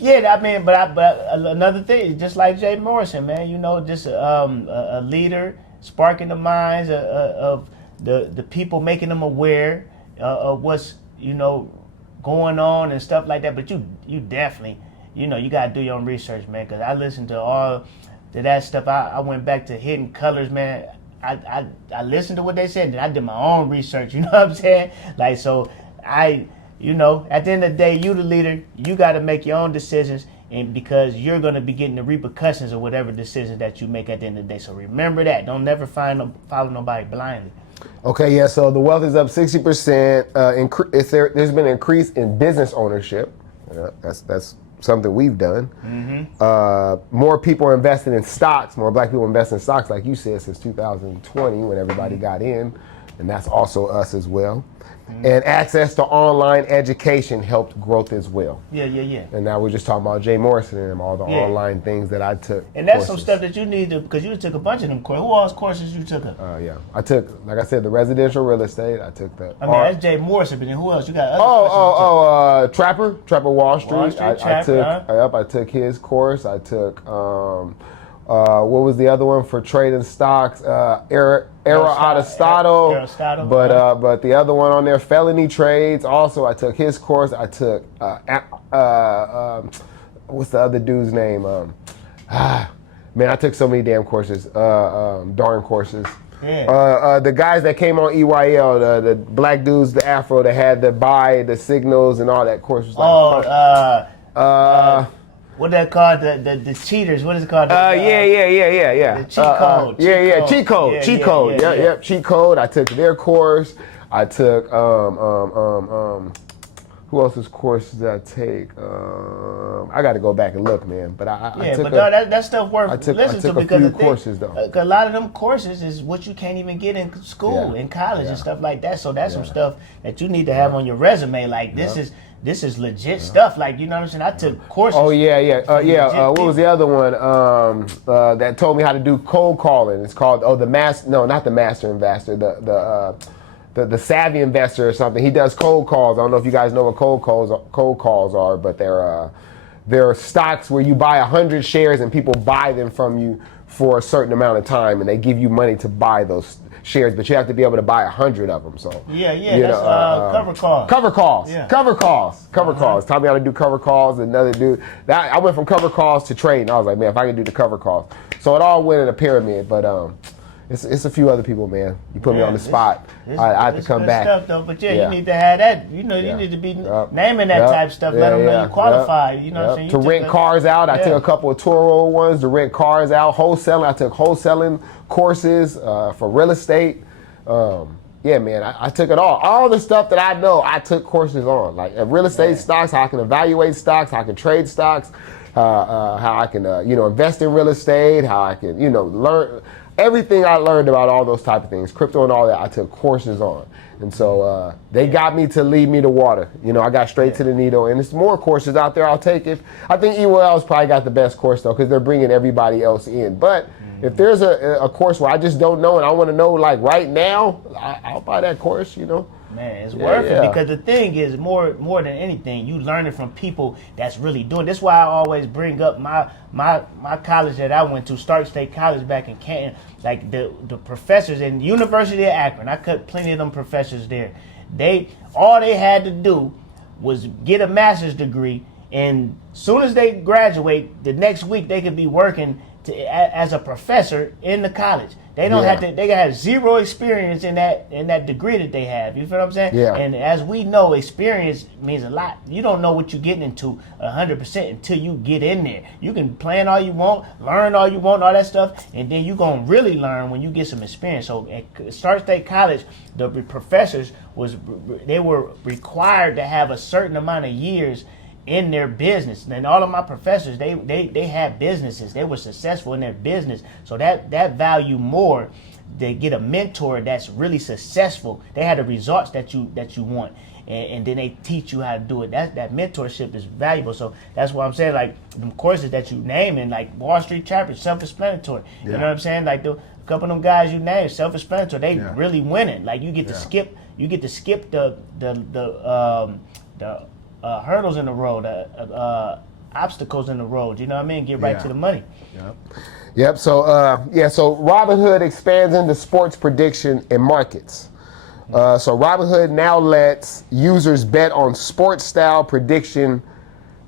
another thing, just like Jay Morrison, man. Just a leader, sparking the minds of the people, making them aware of what's going on and stuff like that. But you definitely you gotta do your own research, man. Because I listened to all that stuff. I went back to Hidden Colors, man. I listened to what they said, and I did my own research. You know what I'm saying? Like, so at the end of the day, you the leader. You got to make your own decisions, and because you're going to be getting the repercussions of whatever decisions that you make at the end of the day. So remember that. Don't never follow nobody blindly. Okay, yeah, so the wealth is up 60%. There's been an increase in business ownership. That's something we've done. Mm-hmm. More people are investing in stocks. More black people invest in stocks, like you said, since 2020 when everybody got in. And that's also us as well. Mm-hmm. And access to online education helped growth as well. Yeah. And now we're just talking about Jay Morrison and all the online things that I took. And that's some stuff that you need to, because you took a bunch of them courses. Who else courses you took? Yeah. I took, like I said, the residential real estate. I took the... that's Jay Morrison, but then who else? You got other Trapper Wall Street. I took his course. I took What was the other one for trading stocks? Aristotado. But the other one on there, felony trades. Also, I took his course. I took what's the other dude's name? Man, I took so many damn courses. Darn courses. Yeah. The guys that came on EYL, the black dudes, the afro, that had the buy, the signals, and all that course was like. What they called the cheaters? What is it called? Yeah. The cheat code. Cheat code. Yep, cheat code. I took their course. I took who else's course did I take? I got to go back and look, man. But I took that stuff worth listening to because a few courses though. A lot of them courses is what you can't even get in school, in college, and stuff like that. So that's some stuff that you need to have on your resume. Like this is legit stuff. Like, you know what I'm saying? I took courses. Oh what was the other one? That told me how to do cold calling. It's called not the master investor. The savvy investor or something. He does cold calls. I don't know if you guys know what cold calls are, but they're stocks where you buy 100 shares and people buy them from you for a certain amount of time, and they give you money to buy those shares, but you have to be able to buy 100 of them. So that's cover calls. Cover calls. Taught me how to do cover calls. Another dude. I went from cover calls to trade, and I was like, man, if I can do the cover calls. So it all went in a pyramid, but it's a few other people, man. You put me on the spot. I have to come back. Stuff, though, but you need to have that. You need to be naming that type of stuff. Let them know you qualify. You know what I'm saying? To rent cars out, I took a couple of Toro ones to rent cars out. Wholesaling, I took wholesaling courses for real estate. Man, I took it all. All the stuff that I know, I took courses on. Like real estate stocks, how I can evaluate stocks, how I can trade stocks, how I can invest in real estate, how I can learn. Everything I learned about all those type of things, crypto and all that, I took courses on. And so they got me to lead me to water. I got straight to the needle. And there's more courses out there I'll take. I think EYL's probably got the best course, though, because they're bringing everybody else in. But if there's a course where I just don't know and I want to know, like, right now, I'll buy that course, Man, it's worth it because the thing is more than anything, you learn it from people that's really doing. That's why I always bring up my college that I went to, Stark State College back in Canton. Like the professors in University of Akron, I cut plenty of them professors there. All they had to do was get a master's degree, and soon as they graduate, the next week they could be working as a professor in the college. They don't have to. They have zero experience in that degree that they have. You feel what I'm saying? Yeah. And as we know, experience means a lot. You don't know what you're getting into 100% until you get in there. You can plan all you want, learn all you want, all that stuff, and then you're gonna really learn when you get some experience. So at Stark State College, the professors were required to have a certain amount of years in their business. And all of my professors, they had businesses. They were successful in their business. So that value more. They get a mentor that's really successful. They had the results that you want. And then they teach you how to do it. That mentorship is valuable. So that's what I'm saying. Like the courses that you name in, like Wall Street Chapter, self-explanatory. You know what I'm saying? Like a couple of them guys you named, self-explanatory. They really winning. Like you get to skip. You get to skip the hurdles in the road, obstacles in the road. You know what I mean? Get right to the money. Yep. So so Robinhood expands into sports prediction and markets. So Robinhood now lets users bet on sports style prediction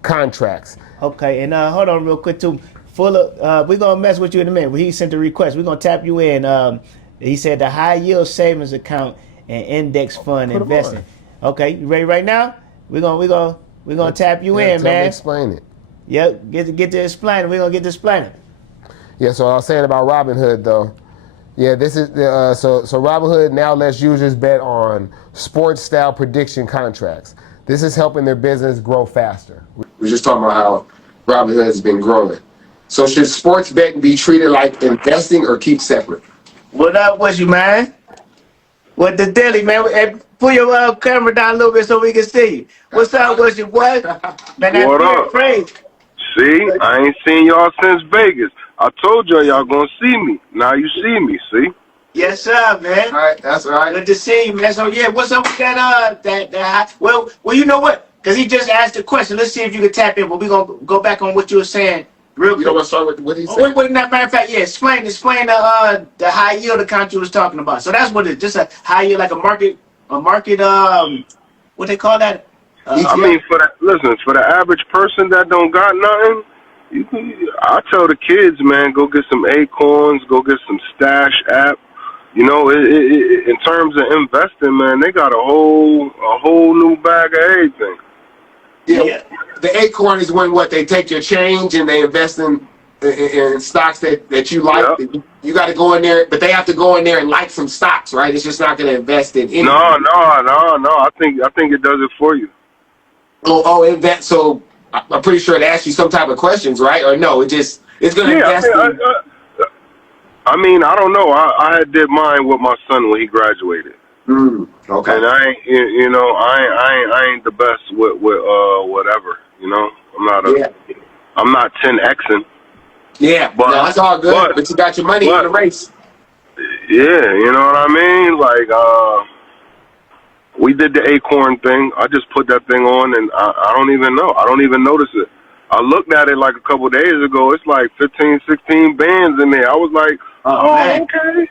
contracts. Okay, and hold on real quick too. We're gonna mess with you in a minute. He sent a request. We're gonna tap you in. He said the high yield savings account and index fund investing. Okay, you ready right now? We're gonna tap you in, man. Explain it. Yep, get to explain it. We're gonna get to explain it. Yeah, so I was saying about Robinhood though. Yeah, this is so Robinhood now lets users bet on sports style prediction contracts. This is helping their business grow faster. We're just talking about how Robinhood has been growing. So should sports betting be treated like investing or keep separate? What up with you, man? What the daily, man? Hey, pull your camera down a little bit so we can see you. What's up with you, boy? Man, what up? Crazy. See, I ain't seen y'all since Vegas. I told y'all gonna see me. Now you see me, see? Yes, sir, man. All right, that's right. Good to see you, man. So yeah, what's up with that? Well, you know what? Because he just asked a question. Let's see if you can tap in. But we're gonna go back on what you were saying Real You don't quick. want to start with what he Oh, said? wait, matter of fact, yeah, explain the high yield account you was talking about. So that's what it just a high yield, like a market what they call that? I mean, for the average person that don't got nothing, I tell the kids, man, go get some Acorns, go get some Stash app. You know, in terms of investing, man, they got a whole new bag of everything. Yeah. The Acorn is when they take your change and they invest in stocks that you like. Yep. You got to go in there, but they have to go in there and like some stocks, right? It's just not going to invest in anything. No. I think it does it for you. And that, so I'm pretty sure it asks you some type of questions, right? Or no, it's going to invest in. I mean, I don't know. I did mine with my son when he graduated. Okay. And I ain't the best with whatever. You know, I'm not 10xing. Yeah, but no, that's all good. But you got your money in the race. Yeah, you know what I mean? Like, we did the Acorn thing. I just put that thing on, and I don't even know. I don't even notice it. I looked at it like a couple of days ago. It's like 15, 16 bands in there. I was like, man. Okay.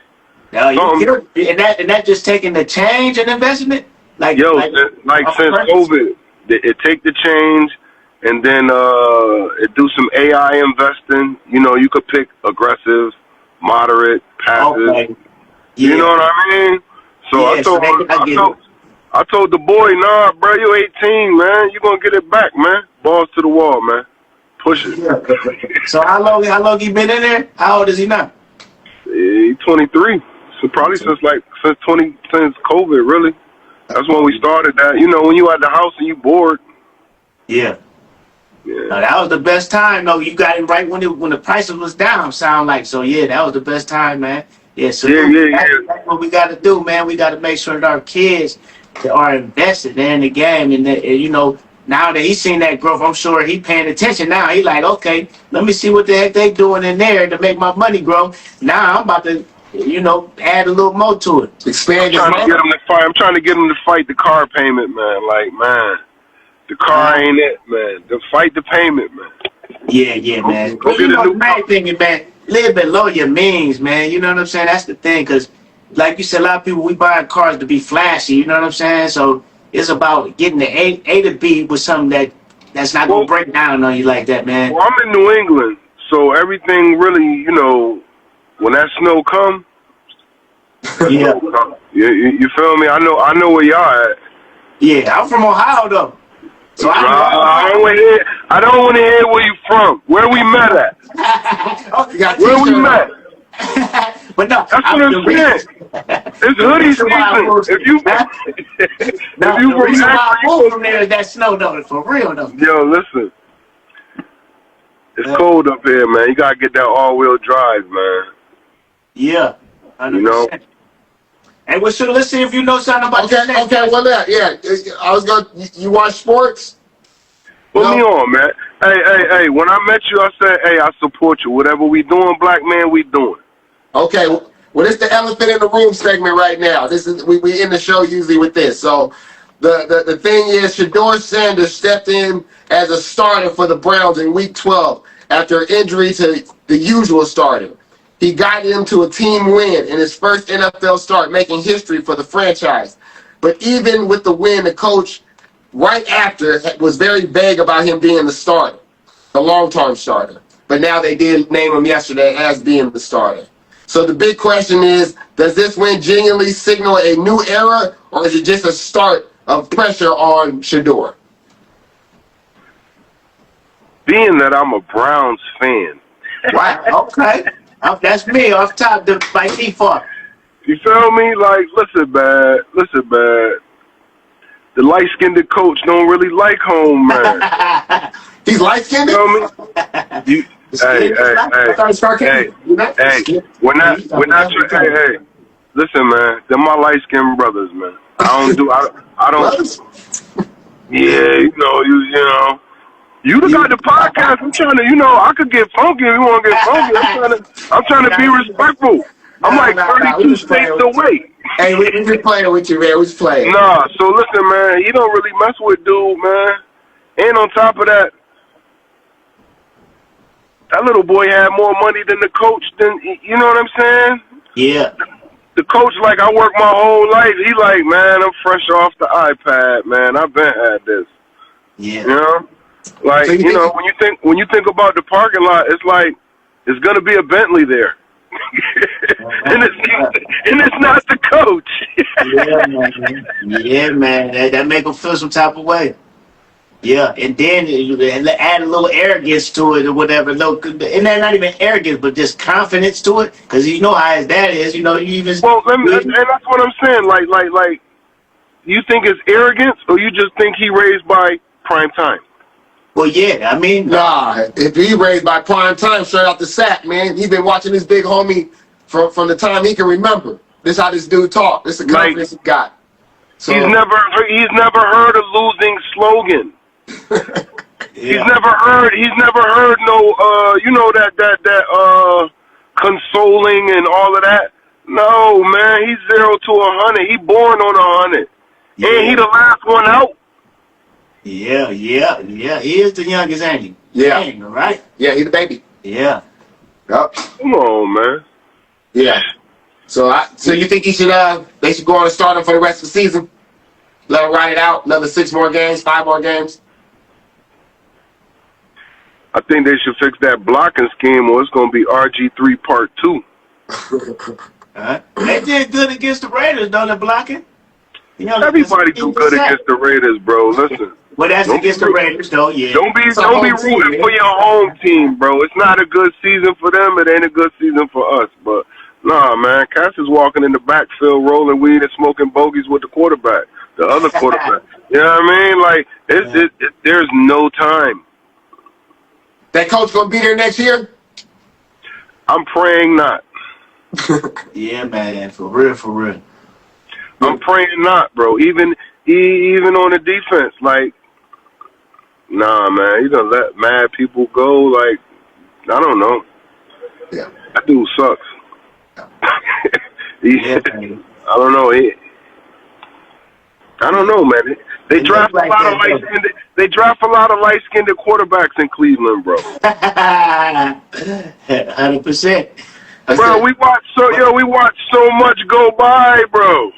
No, and that just taking the change and investing it? Like since COVID, it take the change, and then it do some AI investing. You know, you could pick aggressive, moderate, passive. Okay. Yeah. You know what I mean? So Yeah, I told the boy, nah, bro, you 18, man. You gonna get it back, man. Balls to the wall, man. Push it. Yeah. So how long he been in there? How old is he now? He's 23. So probably since COVID, really. That's when we started that. You know, when you at the house and you bored. Yeah. Yeah. No, that was the best time. No, you got it right when the prices was down. Sound like so. Yeah, that was the best time, man. Yeah. So that's what we got to do, man. We got to make sure that our kids are invested in the game, and that, you know, now that he's seen that growth, I'm sure he paying attention now. He like, okay, let me see what the heck they doing in there to make my money grow. Now I'm about to, you know, add a little more to it. Expand. I'm trying to get him to fight the car payment, man. Like, man, the car ain't it, man. To fight the payment, man. Yeah, man. Go get the main thing, man, live below your means, man. You know what I'm saying? That's the thing, because like you said, a lot of people, we buy cars to be flashy. You know what I'm saying? So it's about getting the A to B with something that's not going to break down on you like that, man. Well, I'm in New England, so everything really, you know, when that snow come, yeah, you feel me? I know where y'all at. Yeah, I'm from Ohio though, so I don't want to hear where you from. Where we met at? Where we met? But no, that's what I'm saying. It's hoodie season. If you the reason why I moved from there is that snow though, for real though. Yo, listen. It's cold up here, man. You gotta get that all-wheel drive, man. Yeah, 100%. You know. Hey, well, so let's see if you know something about Okay, well, yeah. I was going. You watch sports? Put me on, man. Hey. When I met you, I said, hey, I support you. Whatever we doing, black man, we doing. Okay. Well, it's the elephant in the room segment right now. This is we end the show usually with this. So the thing is, Shedeur Sanders stepped in as a starter for the Browns in Week 12 after injury to the usual starter. He got him to a team win in his first NFL start, making history for the franchise. But even with the win, the coach right after was very vague about him being the starter, the long-term starter. But now they did name him yesterday as being the starter. So the big question is, does this win genuinely signal a new era, or is it just a start of pressure on Shedeur? Being that I'm a Browns fan. Wow, okay. That's me off top by default. You feel me? Like, listen, man. The light-skinned coach don't really like home, man. He's light-skinned? You feel me? Hey. We're not. Hey. Listen, man. They're my light-skinned brothers, man. I don't. Yeah, you know. You got the podcast. I'm trying to, I could get funky if you want to get funky. I'm trying to be respectful. I'm like 32 states away. Hey, we just playing with you, man. We just playing. Nah, so listen, man. You don't really mess with dude, man. And on top of that, that little boy had more money than the coach. Than you know what I'm saying? Yeah. The coach, like, I worked my whole life. He like, man, I'm fresh off the iPad, man. I've been at this. Yeah. You know, like, So you know, when you think about the parking lot, it's like it's gonna be a Bentley there, and it's not the coach. Yeah, man. Yeah, man. That make them feel some type of way. Yeah, and then you add a little arrogance to it or whatever. And that's not even arrogance, but just confidence to it. Because you know how his dad is. You know, you even. Well, and that's what I'm saying. Like, you think it's arrogance, or you just think he raised by prime time? Well, yeah, I mean. Nah, if he raised by prime time, straight out the sack, man. He's been watching this big homie from the time he can remember. This how this dude talk. This is the confidence he got. So, He's never heard a losing slogan. He's never heard no you know that consoling and all of that. No, man, he's 0 to 100. He born on 100. Yeah. And he the last one out. Yeah. He is the youngest, ain't he? Yeah. Dang, right? yeah, he's the baby. Yeah. Yep. Come on, man. Yeah. So you think they should go on and start him for the rest of the season? Let him ride it out, another 6 more games, 5 more games? I think they should fix that blocking scheme, or it's going to be RG3 Part 2. They did good against the Raiders, don't they, blocking? You know, Everybody do good against the Raiders, bro. Listen. Well, that's against the Raiders, though, yeah. Don't be rooting for your home team, bro. It's not a good season for them. It ain't a good season for us. But, nah, man, Cass is walking in the backfield, rolling weed and smoking bogeys with the quarterback, the other quarterback. You know what I mean? Like, there's no time. That coach gonna be there next year? I'm praying not. Yeah, man, for real. I'm praying not, bro. Even on the defense, like, nah, man, you gonna let mad people go? Like, I don't know. Yeah. That dude sucks. Yeah, I don't know. I don't know, man. They draft a lot of light-skinned. They draft a lot of light-skinned quarterbacks in Cleveland, bro. 100%. Bro, we watch so much go by, bro.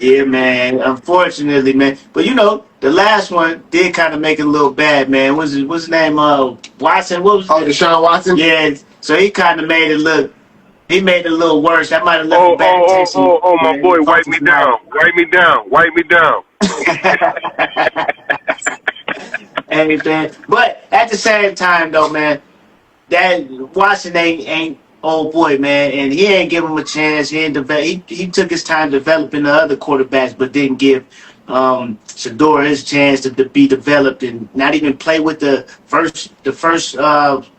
Yeah, man. Unfortunately, man. But you know, the last one did kind of make it a little bad, man. What's his name? Watson. What was it? Deshaun Watson. Yeah. So he kind of made it look. He made it a little worse. That might have left a bad taste. My boy, wipe me down. Anything. But at the same time, though, man, that Watson ain't old boy, man, and he ain't give him a chance. He took his time developing the other quarterbacks, but didn't give Shedeur his chance to be developed and not even play with the first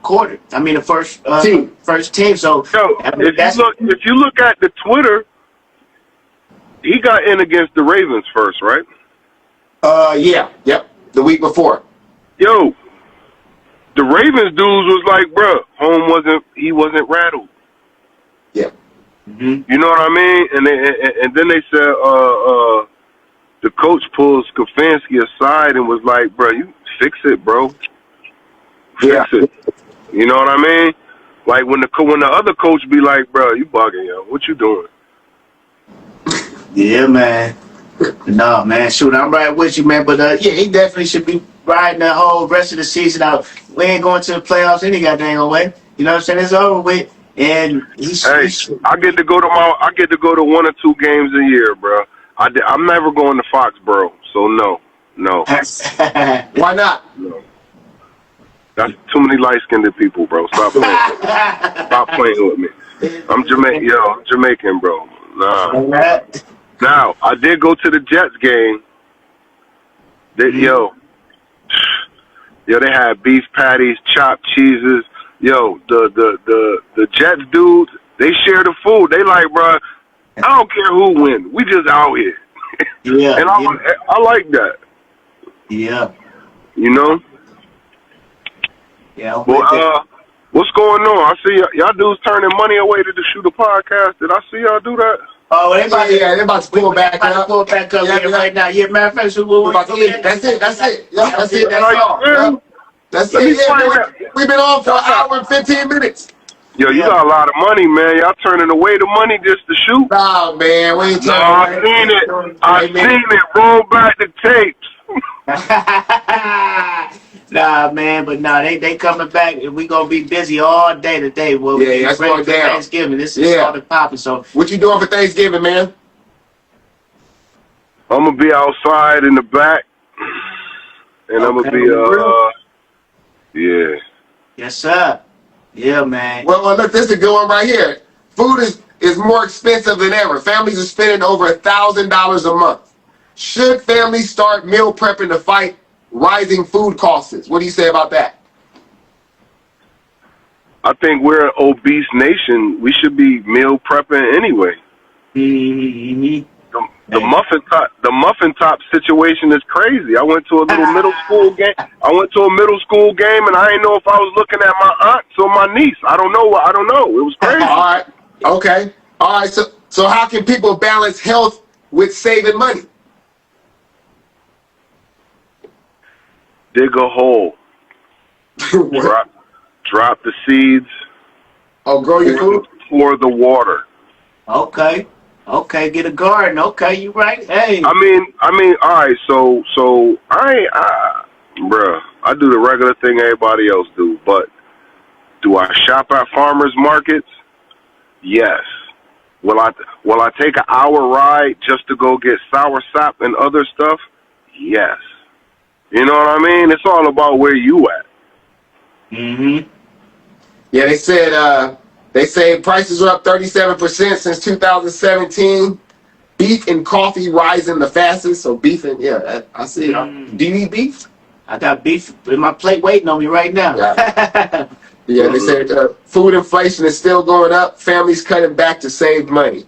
quarter. I mean, the first team. So if you look at the Twitter, he got in against the Ravens first, right? Yeah. Yep. The week before. Yo, the Ravens dudes was like, bruh, he wasn't rattled. Yeah. Mm-hmm. You know what I mean? And then they said the coach pulls Stefanski aside and was like, bruh, you fix it, bro. Fix it. You know what I mean? Like when the other coach be like, bruh, you bugging, yo. What you doing? Yeah, man. No, man. Shoot, I'm right with you, man. But yeah, he definitely should be riding the whole rest of the season out. We ain't going to the playoffs any goddamn way. You know what I'm saying? It's over with. And I get to go to 1 or 2 games a year, bro. I'm never going to Foxborough, so no. Why not? No. That's too many light-skinned people, bro. Stop playing with me. I'm Jamaican, bro. Nah. Now, I did go to the Jets game. Yo, they had beef patties, chopped cheeses. Yo, the Jets dudes, they share the food. They like, bro, I don't care who wins. We just out here. Yeah. And I like that. Yeah. You know? Yeah. Well, what's going on? I see y'all dudes turning money away to shoot a podcast. Did I see y'all do that? Oh, they about to pull back up. Pull back up right now. Yeah, matter of fact, that's it. Yeah, that's it. That's all. That's Let me it. Yeah, find man. out. We've been on for an hour and 15 minutes. Yo, you got a lot of money, man. Y'all turning away the money just to shoot? Nah, man, we ain't No, trying I seen it. I seen it. Roll back the tapes. Nah, man, but nah, they coming back, and we gonna be busy all day today. Well, Yeah, that's ready going for down. Thanksgiving. This is started popping. So, what you doing for Thanksgiving, man? I'm gonna be outside in the back, and I'm gonna be yeah. Yes, sir. Yeah, man. Well, look, this is a good one right here. Food is more expensive than ever. Families are spending over $1,000 a month. Should families start meal prepping to fight rising food costs? What do you say about that? I think we're an obese nation. We should be meal prepping anyway. Mm-hmm. The muffin top situation is crazy. I went to a little middle school game. And I didn't know if I was looking at my aunt or my niece. I don't know. It was crazy. All right. Okay. All right. So how can people balance health with saving money? Dig a hole. Drop the seeds. Oh, grow your food? Pour the water. Okay, get a garden. Okay, you right. Hey. I mean, all right. So bruh, I do the regular thing everybody else do, but do I shop at farmers markets? Yes. Will I take an hour ride just to go get soursop and other stuff? Yes. You know what I mean? It's all about where you at. Mm-hmm. Yeah, they say prices are up 37% since 2017. Beef and coffee rising the fastest. So beef and I see it. Do you eat beef? I got beef in my plate waiting on me right now. Yeah, they said food inflation is still going up. Families cutting back to save money.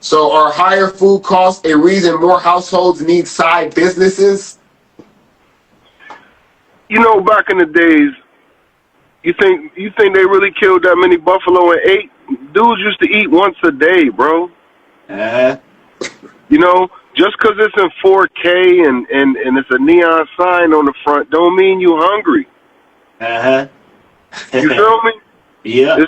So are higher food costs a reason more households need side businesses? You know, back in the days, you think they really killed that many buffalo and ate? Dudes used to eat once a day, bro. You know, just because it's in 4K and it's a neon sign on the front, don't mean you hungry. You feel me? Yeah.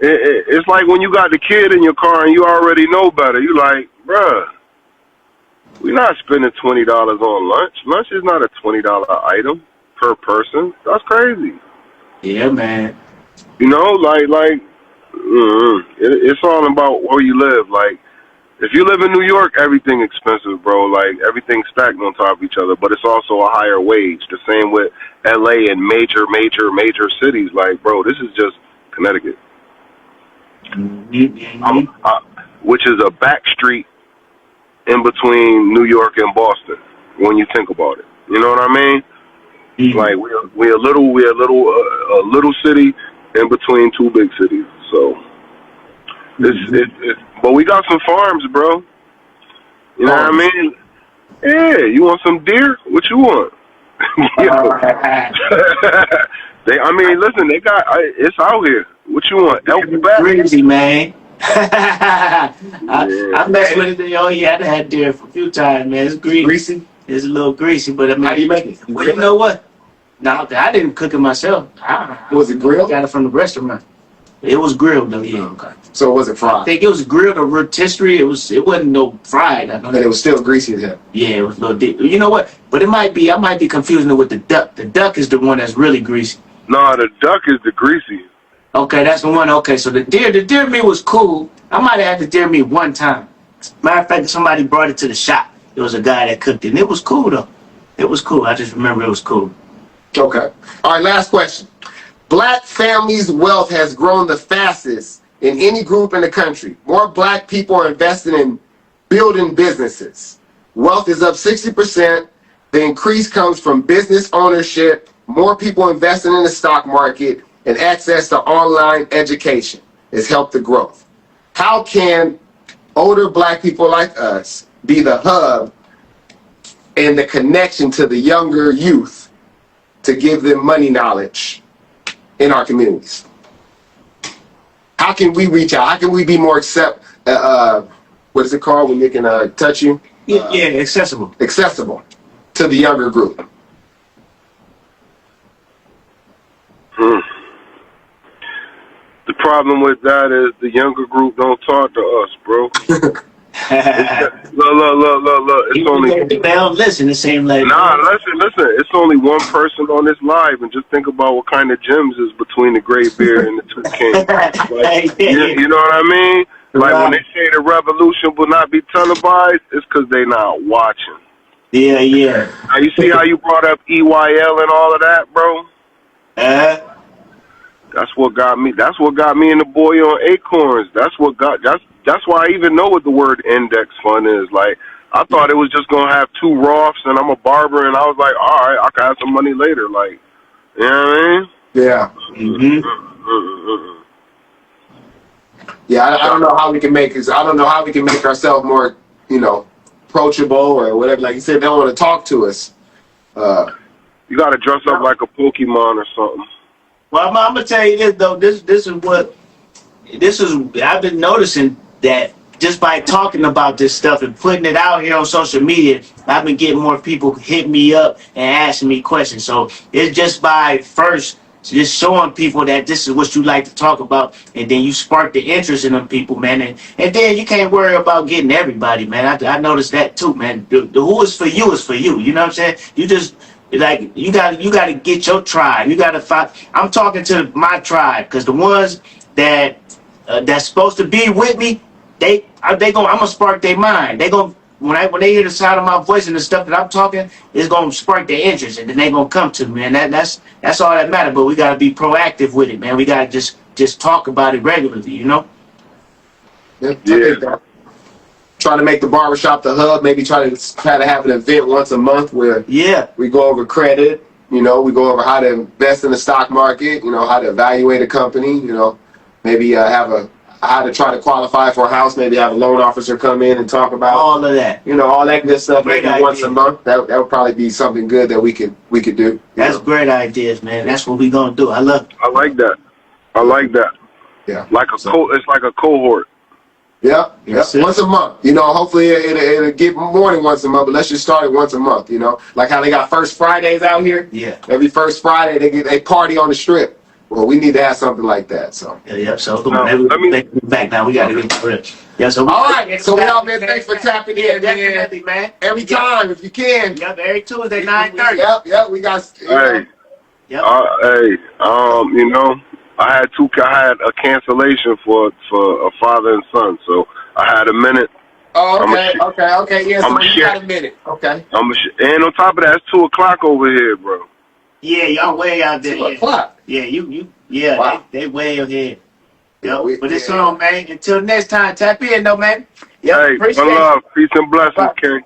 It's like when you got the kid in your car and you already know better. You like, bruh, we're not spending $20 on lunch. Lunch is not a $20 item per person. That's crazy. Yeah, man. You know, it's all about where you live. Like, if you live in New York, everything expensive, bro. Like, everything's stacked on top of each other, but it's also a higher wage. The same with LA and major cities. Like, bro, this is just Connecticut. Mm-hmm. Which is a back street in between New York and Boston, when you think about it. You know what I mean? Mm-hmm. Like, we're a little city in between two big cities. So but we got some farms, bro. You know what I mean? Yeah, you want some deer? What you want? Listen, they got it's out here. What you want? Elk back? Crazy, man. I messed with it. Oh yeah, I had deer for a few times, man. It's greasy. It's a little greasy, but I mean, how do you make it? Well, you know what? No, I didn't cook it myself. Was it grilled? Got it from the restaurant. It was grilled though. Yeah. Okay. So was it fried? I think it was grilled or rotisserie. It wasn't no fried. But it was still greasy as hell. Yeah, it was a little deep. You know what? But I might be confusing it with the duck. The duck is the one that's really greasy. No, the duck is the greasy. Okay, that's the one. Okay, so the deer meat was cool. I might have had the deer meat one time. Matter of fact, somebody brought it to the shop. There was a guy that cooked it, and it was cool though. It was cool. I just remember it was cool. Okay. All right, last question. Black families' wealth has grown the fastest in any group in the country. More black people are investing in building businesses. Wealth is up 60%. The increase comes from business ownership, more people investing in the stock market, and access to online education has helped the growth. How can older black people like us be the hub and the connection to the younger youth to give them money knowledge in our communities? How can we reach out? How can we be more what is it called when they can touch you? Accessible. Accessible to the younger group. problem with that is the younger group don't talk to us, bro. Look. It's only. They don't listen. It seems like. Nah, listen. It's only one person on this live, and just think about what kind of gems is between the Great Beard and the Two Kings. Like, you know what I mean? Like when they say the revolution will not be televised, it's because they not watching. Yeah. Now you see how you brought up EYL and all of that, bro? That's what got me. That's what got me and the boy on Acorns. That's why I even know what the word index fund is. Like, I thought it was just gonna have two Roths, and I'm a barber, and I was like, all right, I can have some money later. Like, you know what I mean? Yeah. Yeah, I don't know how we can make ourselves more, approachable or whatever. Like you said, they don't want to talk to us. You got to dress up like a Pokemon or something. Well, I'm gonna tell you this though. This is I've been noticing that just by talking about this stuff and putting it out here on social media, I've been getting more people hit me up and asking me questions. So it's just by first just showing people that this is what you like to talk about, and then you spark the interest in them people, man. And then you can't worry about getting everybody, man. I noticed that too, man. The who is for you is for you. You know what I'm saying? You just like you got to get your tribe. You got to find. I'm talking to my tribe because the ones that that's supposed to be with me, I'm gonna spark their mind. They gonna when they hear the sound of my voice and the stuff that I'm talking, it's gonna spark their interest, and then they gonna come to me, and that's all that matters. But we gotta be proactive with it, man. We gotta just talk about it regularly, Yeah. Trying to make the barbershop the hub. Maybe try to have an event once a month where we go over credit. We go over how to invest in the stock market. How to evaluate a company. Maybe how to try to qualify for a house. Maybe have a loan officer come in and talk about all of that. All that good stuff. Great maybe idea. Once a month. That would probably be something good that we could do. That's great ideas, man. That's what we gonna do. I love it. I like that. Yeah. It's like a cohort. Yeah. Once a month. Hopefully it'll get more than once a month, but let's just start it once a month. Like how they got First Fridays out here. Yeah. Every first Friday they party on the strip. Well, we need to have something like that. So. Yeah. So come on, let me back now. We gotta get to it. Yeah. So all right. So y'all man, thanks for tapping in, definitely, man. Every time if you can. Yep. Every Tuesday 9:30. Yep. We got. Hey. Yep. I had a cancellation for a father and son, so I had a minute. Oh, okay. Yeah, so you got a minute. Okay. And on top of that, it's 2:00 over here, bro. Yeah, y'all way out there. 2:00. Yeah, yeah, wow. they way ahead. Yep. But it's on, man. Until next time, tap in, though, man. Hey, one love. Peace and blessings, King.